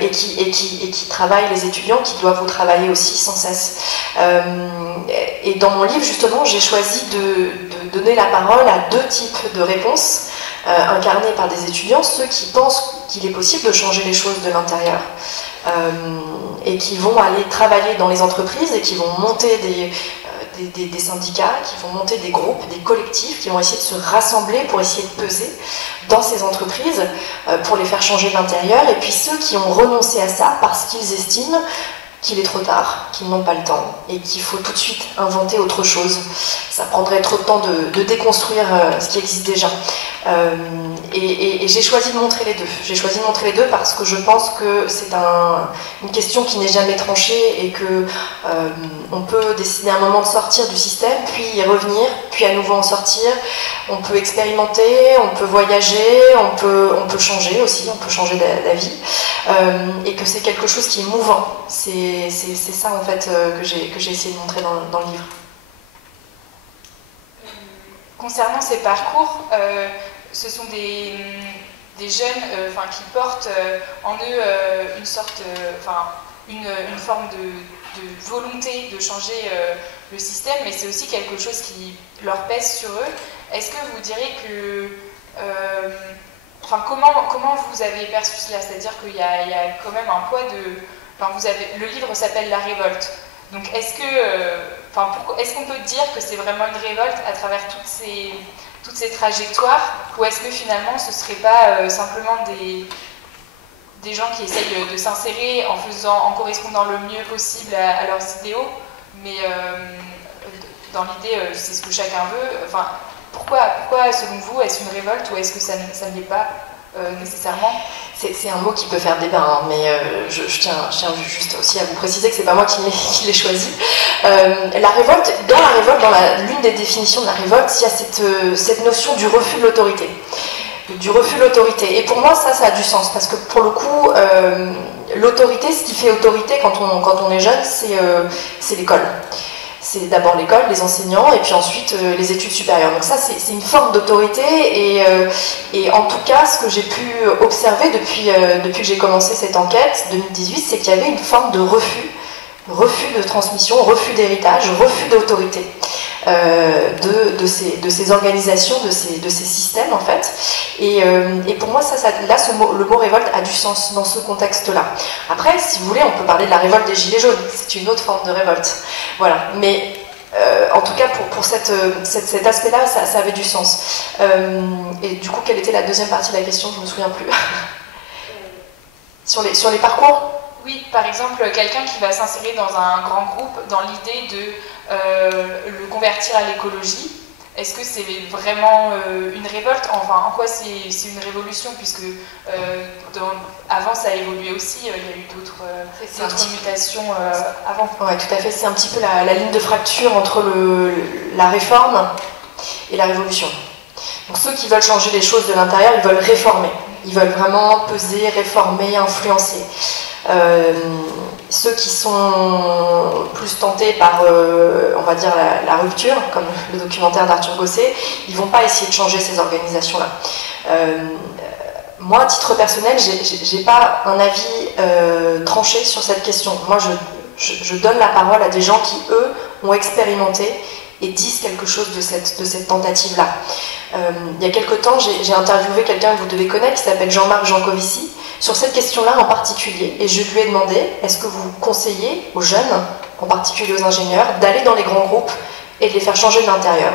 et qui travaille les étudiants, qui doivent vous travailler aussi sans cesse. Et dans mon livre, justement, j'ai choisi de donner la parole à deux types de réponses incarnés par des étudiants, ceux qui pensent qu'il est possible de changer les choses de l'intérieur. Et qui vont aller travailler dans les entreprises et qui vont monter des syndicats, qui vont monter des groupes, des collectifs, qui vont essayer de se rassembler pour essayer de peser dans ces entreprises pour les faire changer de l'intérieur. Et puis ceux qui ont renoncé à ça parce qu'ils estiment qu'il est trop tard, qu'ils n'ont pas le temps et qu'il faut tout de suite inventer autre chose. Ça prendrait trop de temps de déconstruire ce qui existe déjà. Et j'ai choisi de montrer les deux. J'ai choisi de montrer les deux parce que je pense que c'est une question qui n'est jamais tranchée et que on peut décider à un moment de sortir du système, puis y revenir, puis à nouveau en sortir. On peut expérimenter, on peut voyager, on peut changer aussi, on peut changer d'avis. Et que c'est quelque chose qui est mouvant. C'est ça en fait que j'ai essayé de montrer dans le livre. Concernant ces parcours, ce sont des jeunes qui portent en eux une forme de volonté de changer le système, mais c'est aussi quelque chose qui leur pèse sur eux. Est-ce que vous diriez que... comment vous avez perçu cela? C'est-à-dire qu'il y a quand même un poids de... le livre s'appelle La Révolte. Donc est-ce qu'on peut dire que c'est vraiment une révolte à travers toutes ces trajectoires, ou est-ce que finalement ce ne serait pas simplement des gens qui essayent de s'insérer en correspondant le mieux possible à leurs idéaux, mais dans l'idée c'est ce que chacun veut. Pourquoi selon vous est-ce une révolte, ou est-ce que ça ne l'est pas nécessairement? C'est un mot qui peut faire débat, hein, mais je tiens juste aussi à vous préciser que c'est pas moi qui l'ai choisi. La révolte, l'une des définitions de la révolte, il y a cette notion du refus de l'autorité. Du refus de l'autorité. Et pour moi, ça a du sens, parce que pour le coup, l'autorité, ce qui fait autorité quand on est jeune, c'est l'école. C'est d'abord l'école, les enseignants, et puis ensuite les études supérieures. Donc ça, c'est une forme d'autorité, et en tout cas, ce que j'ai pu observer depuis que j'ai commencé cette enquête, 2018, c'est qu'il y avait une forme de refus de transmission, refus d'héritage, refus d'autorité de ces organisations, de ces systèmes en fait. Et pour moi, le mot révolte a du sens dans ce contexte-là. Après, si vous voulez, on peut parler de la révolte des Gilets jaunes, c'est une autre forme de révolte. Voilà, mais en tout cas pour cet aspect-là, ça avait du sens. Et du coup, quelle était la deuxième partie de la question? Je ne me souviens plus. Sur les parcours? Oui, par exemple, quelqu'un qui va s'insérer dans un grand groupe dans l'idée de le convertir à l'écologie, est-ce que c'est vraiment une révolte? Enfin, en quoi c'est une révolution, puisque avant ça a évolué aussi, il y a eu d'autres mutations avant. Oui, tout à fait, c'est un petit peu la ligne de fracture entre la réforme et la révolution. Donc ceux qui veulent changer les choses de l'intérieur, ils veulent réformer. Ils veulent vraiment peser, réformer, influencer. Ceux qui sont plus tentés par, on va dire, la rupture, comme le documentaire d'Arthur Gosset, ils ne vont pas essayer de changer ces organisations-là. Moi, à titre personnel, j'ai pas un avis tranché sur cette question. Moi, je donne la parole à des gens qui, eux, ont expérimenté et disent quelque chose de cette tentative-là. Il y a quelque temps, j'ai interviewé quelqu'un que vous devez connaître, qui s'appelle Jean-Marc Jancovici, sur cette question-là en particulier, et je lui ai demandé, est-ce que vous conseillez aux jeunes, en particulier aux ingénieurs, d'aller dans les grands groupes et de les faire changer de l'intérieur?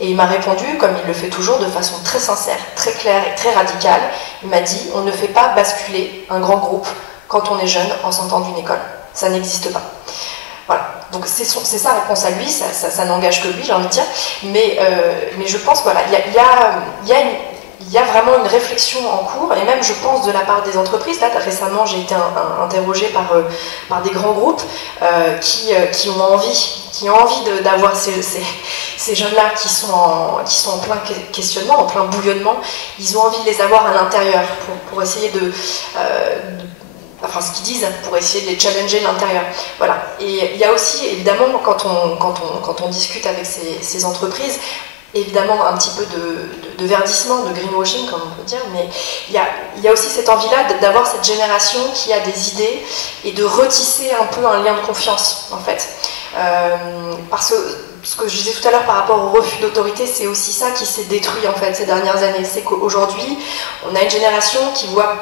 Et il m'a répondu, comme il le fait toujours, de façon très sincère, très claire et très radicale. Il m'a dit, on ne fait pas basculer un grand groupe quand on est jeune en sortant d'une école. Ça n'existe pas. Voilà. Donc c'est sa réponse à lui, ça n'engage que lui, j'ai envie de dire. Mais je pense, voilà, il y a vraiment une réflexion en cours, et même je pense de la part des entreprises. Là, récemment, j'ai été interrogée par des grands groupes qui ont envie d'avoir ces jeunes-là qui sont en plein questionnement, en plein bouillonnement. Ils ont envie de les avoir à l'intérieur pour essayer enfin ce qu'ils disent, pour essayer de les challenger de l'intérieur. Voilà. Et il y a aussi, évidemment, quand on discute avec ces entreprises, évidemment un petit peu de verdissement, de greenwashing, comme on peut dire, mais il y a aussi cette envie-là d'avoir cette génération qui a des idées et de retisser un peu un lien de confiance, en fait. Parce que ce que je disais tout à l'heure par rapport au refus d'autorité, c'est aussi ça qui s'est détruit en fait ces dernières années. C'est qu'aujourd'hui, on a une génération qui voit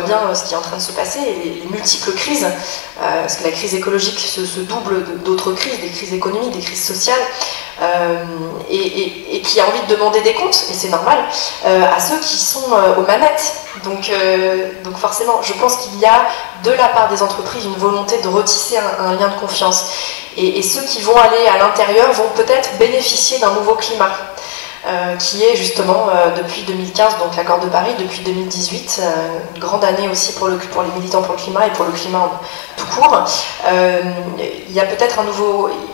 bien ce qui est en train de se passer, et les multiples crises, parce que la crise écologique se double d'autres crises, des crises économiques, des crises sociales, et qui a envie de demander des comptes, et c'est normal, à ceux qui sont aux manettes. Donc forcément, je pense qu'il y a de la part des entreprises une volonté de retisser un lien de confiance. Et ceux qui vont aller à l'intérieur vont peut-être bénéficier d'un nouveau climat, qui est justement depuis 2015, donc l'accord de Paris, depuis 2018, une grande année aussi pour les militants pour le climat et pour le climat tout court. Il y a peut-être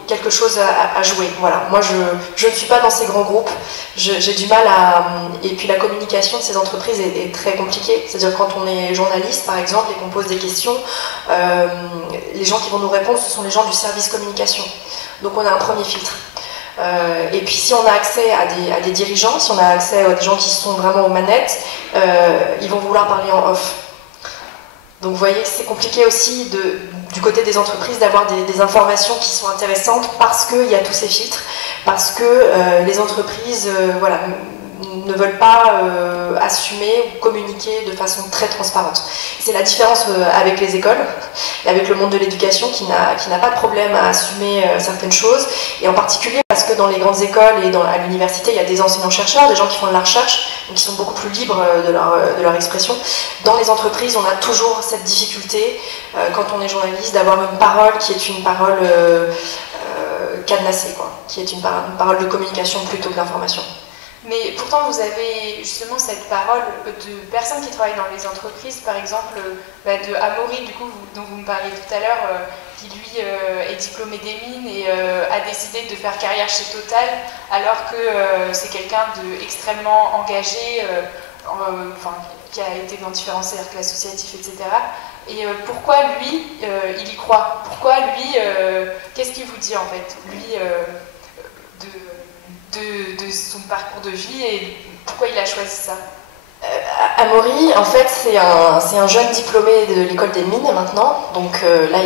quelque chose à jouer. Voilà. Moi, je ne suis pas dans ces grands groupes. J'ai du mal et puis la communication de ces entreprises est très compliquée. C'est-à-dire quand on est journaliste, par exemple, et qu'on pose des questions, les gens qui vont nous répondre, ce sont les gens du service communication. Donc on a un premier filtre. Et puis si on a accès à des dirigeants, si on a accès à des gens qui sont vraiment aux manettes, ils vont vouloir parler en off. Donc vous voyez, c'est compliqué aussi du côté des entreprises d'avoir des informations qui sont intéressantes parce qu'il y a tous ces filtres, parce que les entreprises voilà, ne veulent pas assumer ou communiquer de façon très transparente. C'est la différence avec les écoles et avec le monde de l'éducation qui n'a pas de problème à assumer certaines choses, et en particulier parce que dans les grandes écoles et à l'université, il y a des enseignants-chercheurs, des gens qui font de la recherche, donc qui sont beaucoup plus libres de leur expression. Dans les entreprises, on a toujours cette difficulté, quand on est journaliste, d'avoir une parole qui est une parole cadenassée, quoi, qui est une parole de communication plutôt que d'information. Mais pourtant, vous avez justement cette parole de personnes qui travaillent dans les entreprises, par exemple de Amaury, du coup, dont vous me parliez tout à l'heure, qui lui est diplômé des mines et a décidé de faire carrière chez Total, alors que c'est quelqu'un d'extrêmement engagé, qui a été dans différents cercles associatifs, etc. Et pourquoi lui, il y croit? Pourquoi lui, qu'est-ce qu'il vous dit en fait, lui, de son parcours de vie, et pourquoi il a choisi ça? Amaury, en fait, c'est un jeune diplômé de l'école des mines maintenant. Donc là,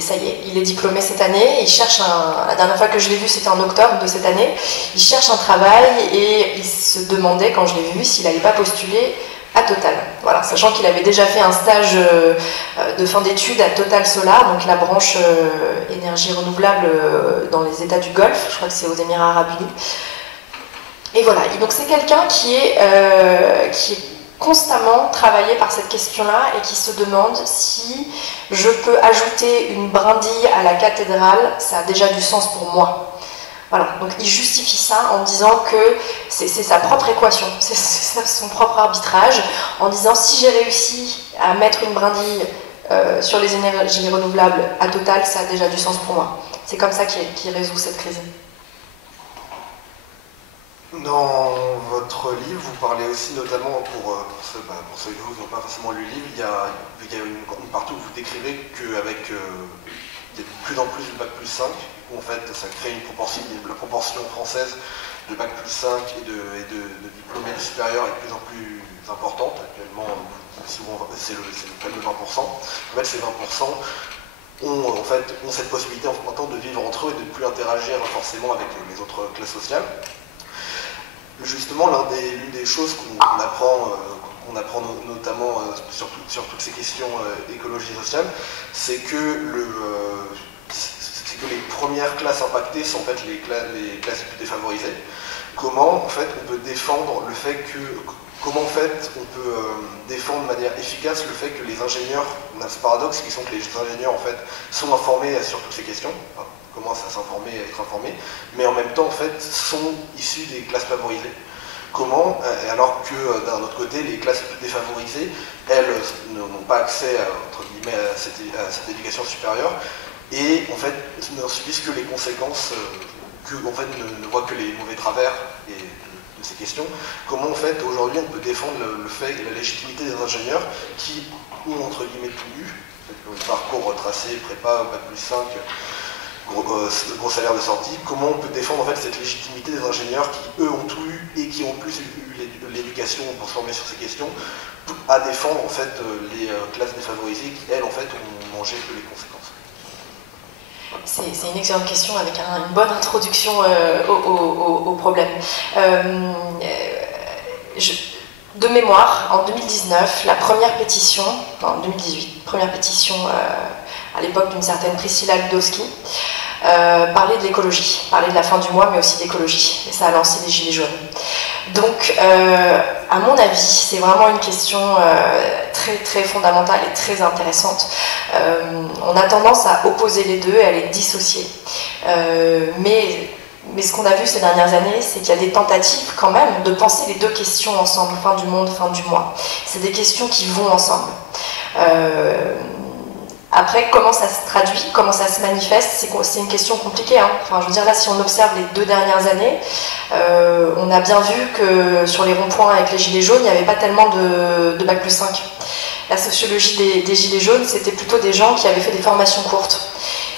ça y est, il est diplômé cette année. Il cherche la dernière fois que je l'ai vu, c'était en octobre de cette année. Il cherche un travail et il se demandait, quand je l'ai vu, s'il n'allait pas postuler à Total. Voilà, sachant qu'il avait déjà fait un stage de fin d'études à Total Solar, donc la branche énergie renouvelable dans les États du Golfe. Je crois que c'est aux Émirats Arabes Unis. Et voilà, et donc c'est quelqu'un qui est constamment travaillé par cette question-là et qui se demande si je peux ajouter une brindille à la cathédrale, ça a déjà du sens pour moi. Voilà, donc il justifie ça en disant que c'est sa propre équation, c'est son propre arbitrage, en disant si j'ai réussi à mettre une brindille sur les énergies renouvelables à Total, ça a déjà du sens pour moi. C'est comme ça qu'il résout cette crise. Dans votre livre, vous parlez aussi notamment, pour ceux de vous qui n'ont pas forcément lu le livre, il y a une partie où vous décrivez qu'avec de plus en plus de Bac plus 5, où en fait ça crée la proportion française de Bac plus 5 et de diplômés du supérieur est de plus en plus importante. Actuellement, souvent c'est le fameux 20%. En fait, ces 20% ont cette possibilité en temps de vivre entre eux et de ne plus interagir forcément avec les autres classes sociales. Justement, l'une des choses qu'on apprend notamment sur toutes ces questions écologie sociale, c'est que les premières classes impactées sont en fait les classes les plus défavorisées. Comment en fait on peut défendre le fait que comment en fait on peut défendre de manière efficace le fait que les ingénieurs, on a ce paradoxe qui sont que les ingénieurs en fait sont informés sur toutes ces questions. Enfin, commencent à s'informer, à être informés, mais en même temps en fait sont issus des classes favorisées. Comment, alors que d'un autre côté, les classes plus défavorisées, elles n'ont pas accès entre guillemets, à cette éducation supérieure et en fait ne subissent que les conséquences, en fait ne voient que les mauvais travers de ces questions. Comment en fait aujourd'hui on peut défendre le fait et la légitimité des ingénieurs qui ont entre guillemets tout eu, le parcours retracé, prépa, Bac plus 5, gros salaire de sortie, comment on peut défendre en fait cette légitimité des ingénieurs qui eux ont tout eu et qui ont plus eu l'éducation pour se former sur ces questions, à défendre en fait les classes défavorisées qui elles en fait ont mangé que les conséquences. C'est une excellente question avec une bonne introduction au problème. De mémoire, en 2019, la première pétition, en 2018, première pétition à l'époque d'une certaine Priscilla Ludowski, parlait de l'écologie, parlait de la fin du mois, mais aussi d'écologie. Et ça a lancé les Gilets jaunes. Donc, à mon avis, c'est vraiment une question très, très fondamentale et très intéressante. On a tendance à opposer les deux et à les dissocier. Mais ce qu'on a vu ces dernières années, c'est qu'il y a des tentatives quand même de penser les deux questions ensemble, fin du monde, fin du mois. C'est des questions qui vont ensemble. Après, comment ça se traduit, comment ça se manifeste, c'est une question compliquée. Hein. Enfin, je veux dire, là, si on observe les 2 dernières années, on a bien vu que sur les ronds-points avec les gilets jaunes, il n'y avait pas tellement de Bac+5. La sociologie des gilets jaunes, c'était plutôt des gens qui avaient fait des formations courtes.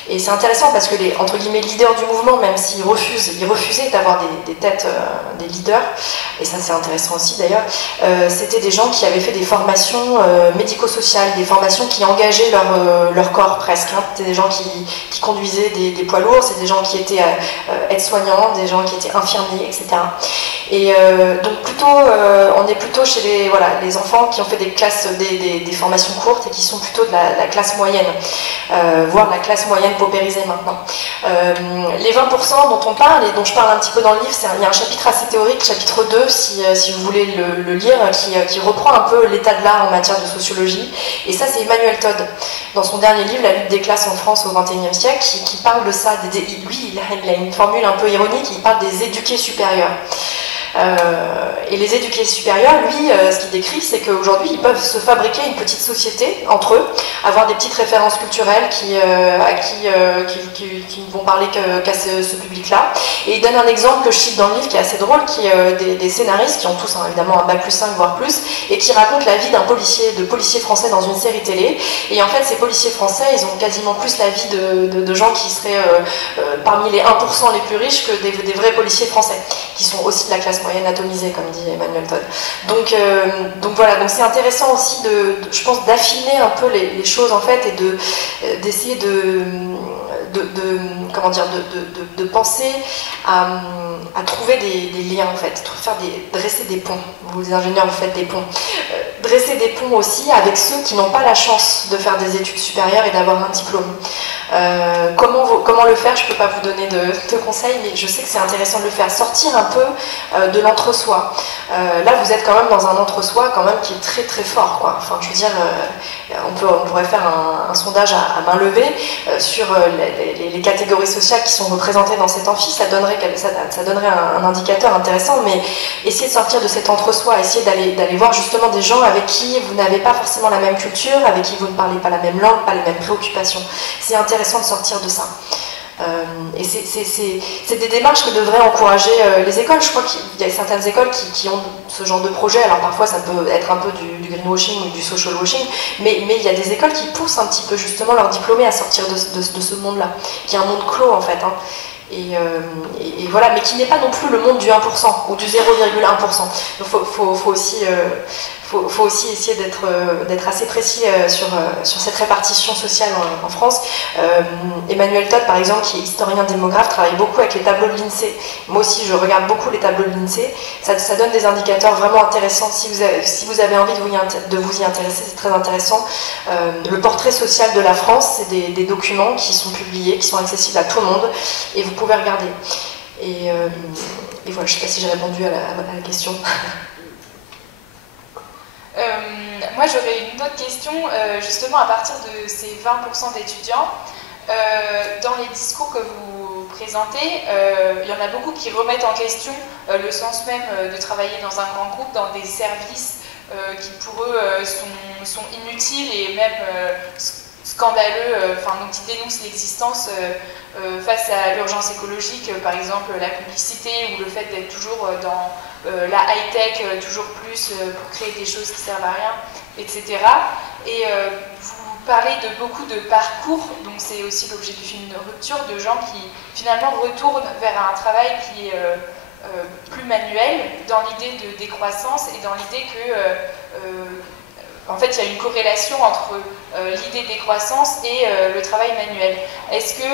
Et c'est intéressant parce que les, entre guillemets, leaders du mouvement, même s'ils refusaient d'avoir des têtes, des leaders, et ça c'est intéressant aussi d'ailleurs, c'était des gens qui avaient fait des formations médico-sociales, des formations qui engageaient leur corps presque. Hein. C'était des gens qui conduisaient des poids lourds, c'est des gens qui étaient aides-soignants, des gens qui étaient infirmiers, etc. Et donc plutôt, on est plutôt chez les enfants qui ont fait des formations courtes et qui sont plutôt de la classe moyenne, voire la classe moyenne paupérisée maintenant. Les 20% dont on parle et dont je parle un petit peu dans le livre, il y a un chapitre assez théorique, chapitre 2, si vous voulez le lire, qui reprend un peu l'état de l'art en matière de sociologie. Et ça, c'est Emmanuel Todd, dans son dernier livre, La lutte des classes en France au XXIe siècle, qui parle de ça. Lui, il a une formule un peu ironique, il parle des éduqués supérieurs. Et les éduqués supérieurs, lui, ce qu'il décrit, c'est qu'aujourd'hui, ils peuvent se fabriquer une petite société entre eux, avoir des petites références culturelles qui vont parler qu'à ce public-là. Et il donne un exemple que je cite dans le livre qui est assez drôle, qui est des scénaristes qui ont tous évidemment un Bac+5 voire plus, et qui racontent la vie de policiers français dans une série télé. Et en fait, ces policiers français, ils ont quasiment plus la vie de gens qui seraient parmi les 1% les plus riches que des vrais policiers français, qui sont aussi de la classe moyenne atomisée, comme dit Emmanuel Todd. Donc voilà, donc c'est intéressant aussi je pense, d'affiner un peu les choses en fait et d'essayer de penser à trouver des liens en fait, dresser des ponts. Vous les ingénieurs, vous faites des ponts. Dresser des ponts aussi avec ceux qui n'ont pas la chance de faire des études supérieures et d'avoir un diplôme. Comment le faire? Je ne peux pas vous donner de conseils, mais je sais que c'est intéressant de le faire. Sortir un peu de l'entre-soi. Là, vous êtes quand même dans un entre-soi quand même qui est très très fort, quoi. Enfin, je veux dire, on pourrait faire un sondage à main levée sur les catégories sociales qui sont représentées dans cet amphi. Ça donnerait un indicateur intéressant, mais essayez de sortir de cet entre-soi, essayez d'aller voir justement des gens avec qui vous n'avez pas forcément la même culture, avec qui vous ne parlez pas la même langue, pas les mêmes préoccupations. C'est intéressant de sortir de ça. Et c'est des démarches que devraient encourager les écoles. Je crois qu'il y a certaines écoles qui ont ce genre de projet. Alors parfois ça peut être un peu du greenwashing ou du social washing, mais il y a des écoles qui poussent un petit peu justement leurs diplômés à sortir de ce monde-là, qui est un monde clos en fait. Hein. Et voilà, mais qui n'est pas non plus le monde du 1% ou du 0,1%. Donc faut aussi essayer d'être assez précis sur cette répartition sociale en France. Emmanuel Todd, par exemple, qui est historien démographe, travaille beaucoup avec les tableaux de l'INSEE. Moi aussi, je regarde beaucoup les tableaux de l'INSEE. Ça donne des indicateurs vraiment intéressants. Si vous avez envie de vous y intéresser, c'est très intéressant. Le portrait social de la France, c'est des documents qui sont publiés, qui sont accessibles à tout le monde, et vous pouvez regarder. Et voilà, je ne sais pas si j'ai répondu à la question. Moi j'aurais une autre question, justement à partir de ces 20% d'étudiants, dans les discours que vous présentez, il y en a beaucoup qui remettent en question le sens même de travailler dans un grand groupe, dans des services qui pour eux sont inutiles et même scandaleux, donc qui dénoncent l'existence face à l'urgence écologique, par exemple la publicité ou le fait d'être toujours dans la high-tech, toujours plus pour créer des choses qui servent à rien, etc. Et vous parlez de beaucoup de parcours, donc c'est aussi l'objet du film, une rupture de gens qui finalement retournent vers un travail qui est plus manuel, dans l'idée de décroissance et dans l'idée que en fait, il y a une corrélation entre l'idée de décroissance et le travail manuel. Est-ce que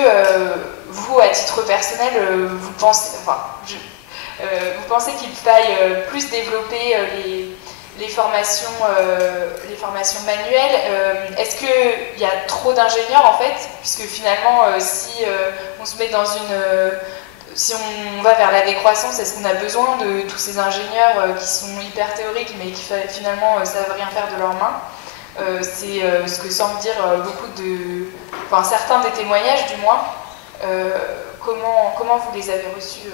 vous, à titre personnel, vous pensez qu'il faille plus développer les formations manuelles? Est-ce qu'il y a trop d'ingénieurs en fait? Puisque finalement, si on se met dans si on va vers la décroissance, est-ce qu'on a besoin de tous ces ingénieurs qui sont hyper théoriques mais qui finalement ne savent rien faire de leurs mains? C'est ce que semblent dire certains des témoignages du moins. Comment vous les avez reçus?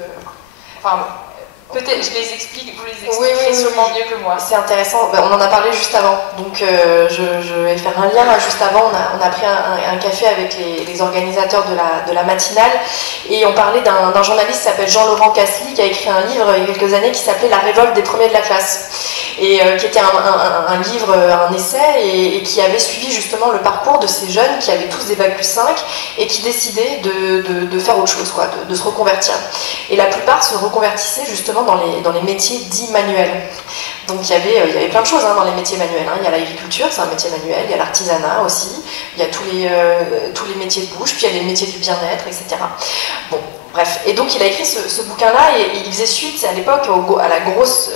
Peut-être je les explique, vous les expliquerez sûrement mieux que moi. C'est intéressant, on en a parlé juste avant, donc je vais faire un lien. Juste avant, on a pris un café avec les organisateurs de la matinale, et on parlait d'un journaliste qui s'appelle Jean-Laurent Casely, qui a écrit un livre il y a quelques années qui s'appelait La révolte des premiers de la classe, et qui était un livre, un essai, et qui avait suivi justement le parcours de ces jeunes qui avaient tous des bac plus 5 et qui décidaient de faire autre chose, de se reconvertir. Et la plupart se reconvertissaient justement dans les métiers dits manuels. Donc il y avait plein de choses dans les métiers manuels. Il y a l'agriculture, c'est un métier manuel, il y a l'artisanat aussi, il y a tous les métiers de bouche, puis il y a les métiers du bien-être, etc. Bon, bref. Et donc il a écrit ce bouquin-là, et il faisait suite à l'époque à la grosse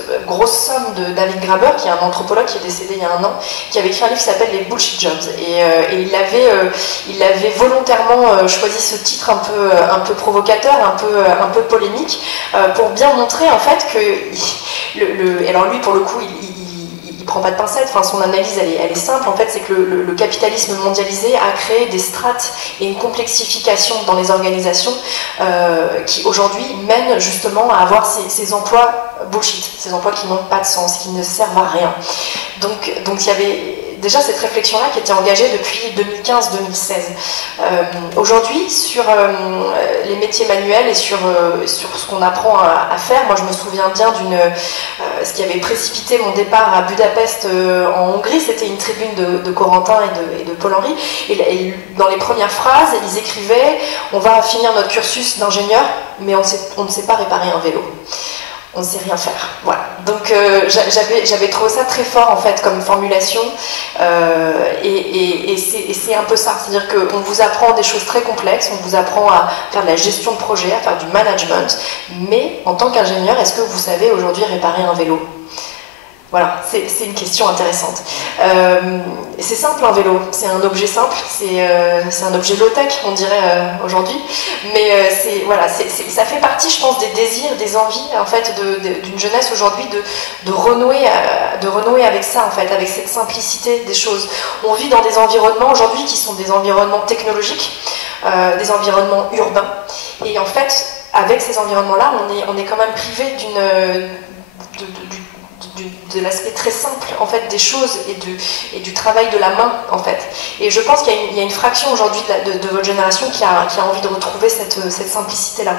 somme de David Graeber, qui est un anthropologue qui est décédé il y a un an, qui avait écrit un livre qui s'appelle Les Bullshit Jobs. Et il avait volontairement choisi ce titre un peu provocateur, un peu polémique, pour bien montrer en fait que alors lui pour le coup il prend pas de pincettes, son analyse elle est simple en fait, c'est que le capitalisme mondialisé a créé des strates et une complexification dans les organisations qui aujourd'hui mènent justement à avoir ces emplois bullshit, ces emplois qui n'ont pas de sens, qui ne servent à rien. Donc il y avait déjà cette réflexion-là qui était engagée depuis 2015-2016. Aujourd'hui, sur les métiers manuels et sur ce qu'on apprend à faire, moi je me souviens bien ce qui avait précipité mon départ à Budapest en Hongrie, c'était une tribune de Corentin et de Paul-Henri, et dans les premières phrases, ils écrivaient « On va finir notre cursus d'ingénieur, mais on ne sait pas réparer un vélo ». On ne sait rien faire, voilà. Donc j'avais trouvé ça très fort en fait comme formulation, et c'est un peu ça, c'est-à-dire qu'on vous apprend des choses très complexes, on vous apprend à faire de la gestion de projet, à faire du management, mais en tant qu'ingénieur, est-ce que vous savez aujourd'hui réparer un vélo ? Voilà, c'est une question intéressante. C'est simple un vélo, c'est un objet simple, c'est un objet low-tech on dirait aujourd'hui, mais ça fait partie je pense des désirs, des envies en fait d'une jeunesse aujourd'hui de renouer avec ça en fait, avec cette simplicité des choses. On vit dans des environnements aujourd'hui qui sont des environnements technologiques, des environnements urbains, et en fait avec ces environnements-là on est quand même privé de l'aspect très simple en fait des choses et du travail de la main en fait. Et je pense qu'il y a une fraction aujourd'hui de votre génération qui a envie de retrouver cette simplicité là.